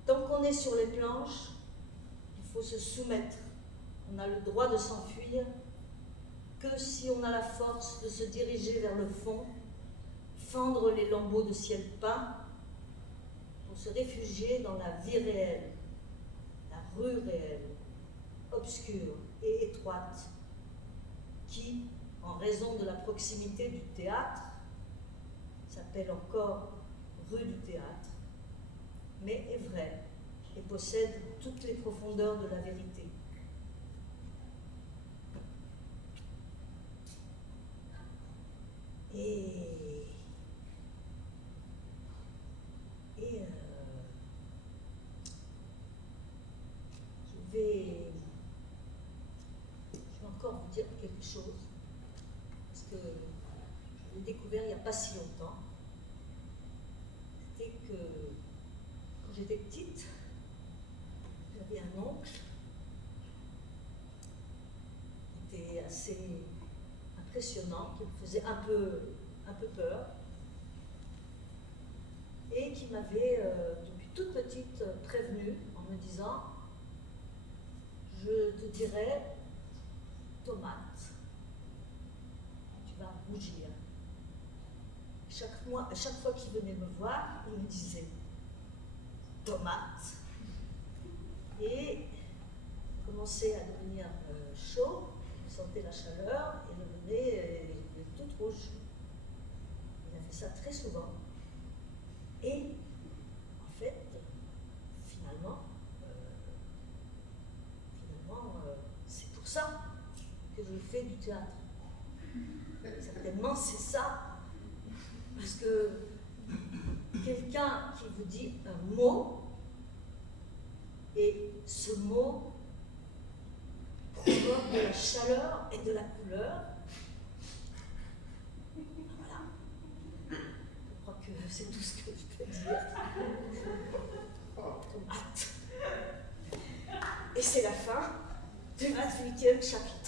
Tant qu'on est sur les planches, il faut se soumettre. On a le droit de s'enfuir que si on a la force de se diriger vers le fond, fendre les lambeaux de ciel peint, pour se réfugier dans la vie réelle, la rue réelle, obscure et étroite, qui, en raison de la proximité du théâtre, s'appelle encore rue du théâtre, mais est vraie et possède toutes les profondeurs de la vérité. Je vais encore vous dire quelque chose, parce que je l'ai découvert il n'y a pas si longtemps. C'était que quand j'étais petite, j'avais un oncle qui était assez impressionnant, qui me faisait un peu peur, et qui m'avait depuis toute petite prévenue en me disant: je te dirai tomate, tu vas rougir. À chaque fois qu'il venait me voir, il me disait tomate, et il commençait à devenir chaud, il sentait la chaleur et le nez est tout rouge. Il a fait ça très souvent. Et en fait, finalement, c'est pour ça que je fais du théâtre. Certainement, c'est ça. Parce que quelqu'un qui vous dit un mot, et ce mot provoque de la chaleur et de la couleur. Voilà. Je crois que c'est tout ce que je peux dire. Tomate. Et c'est la fin du 28e chapitre.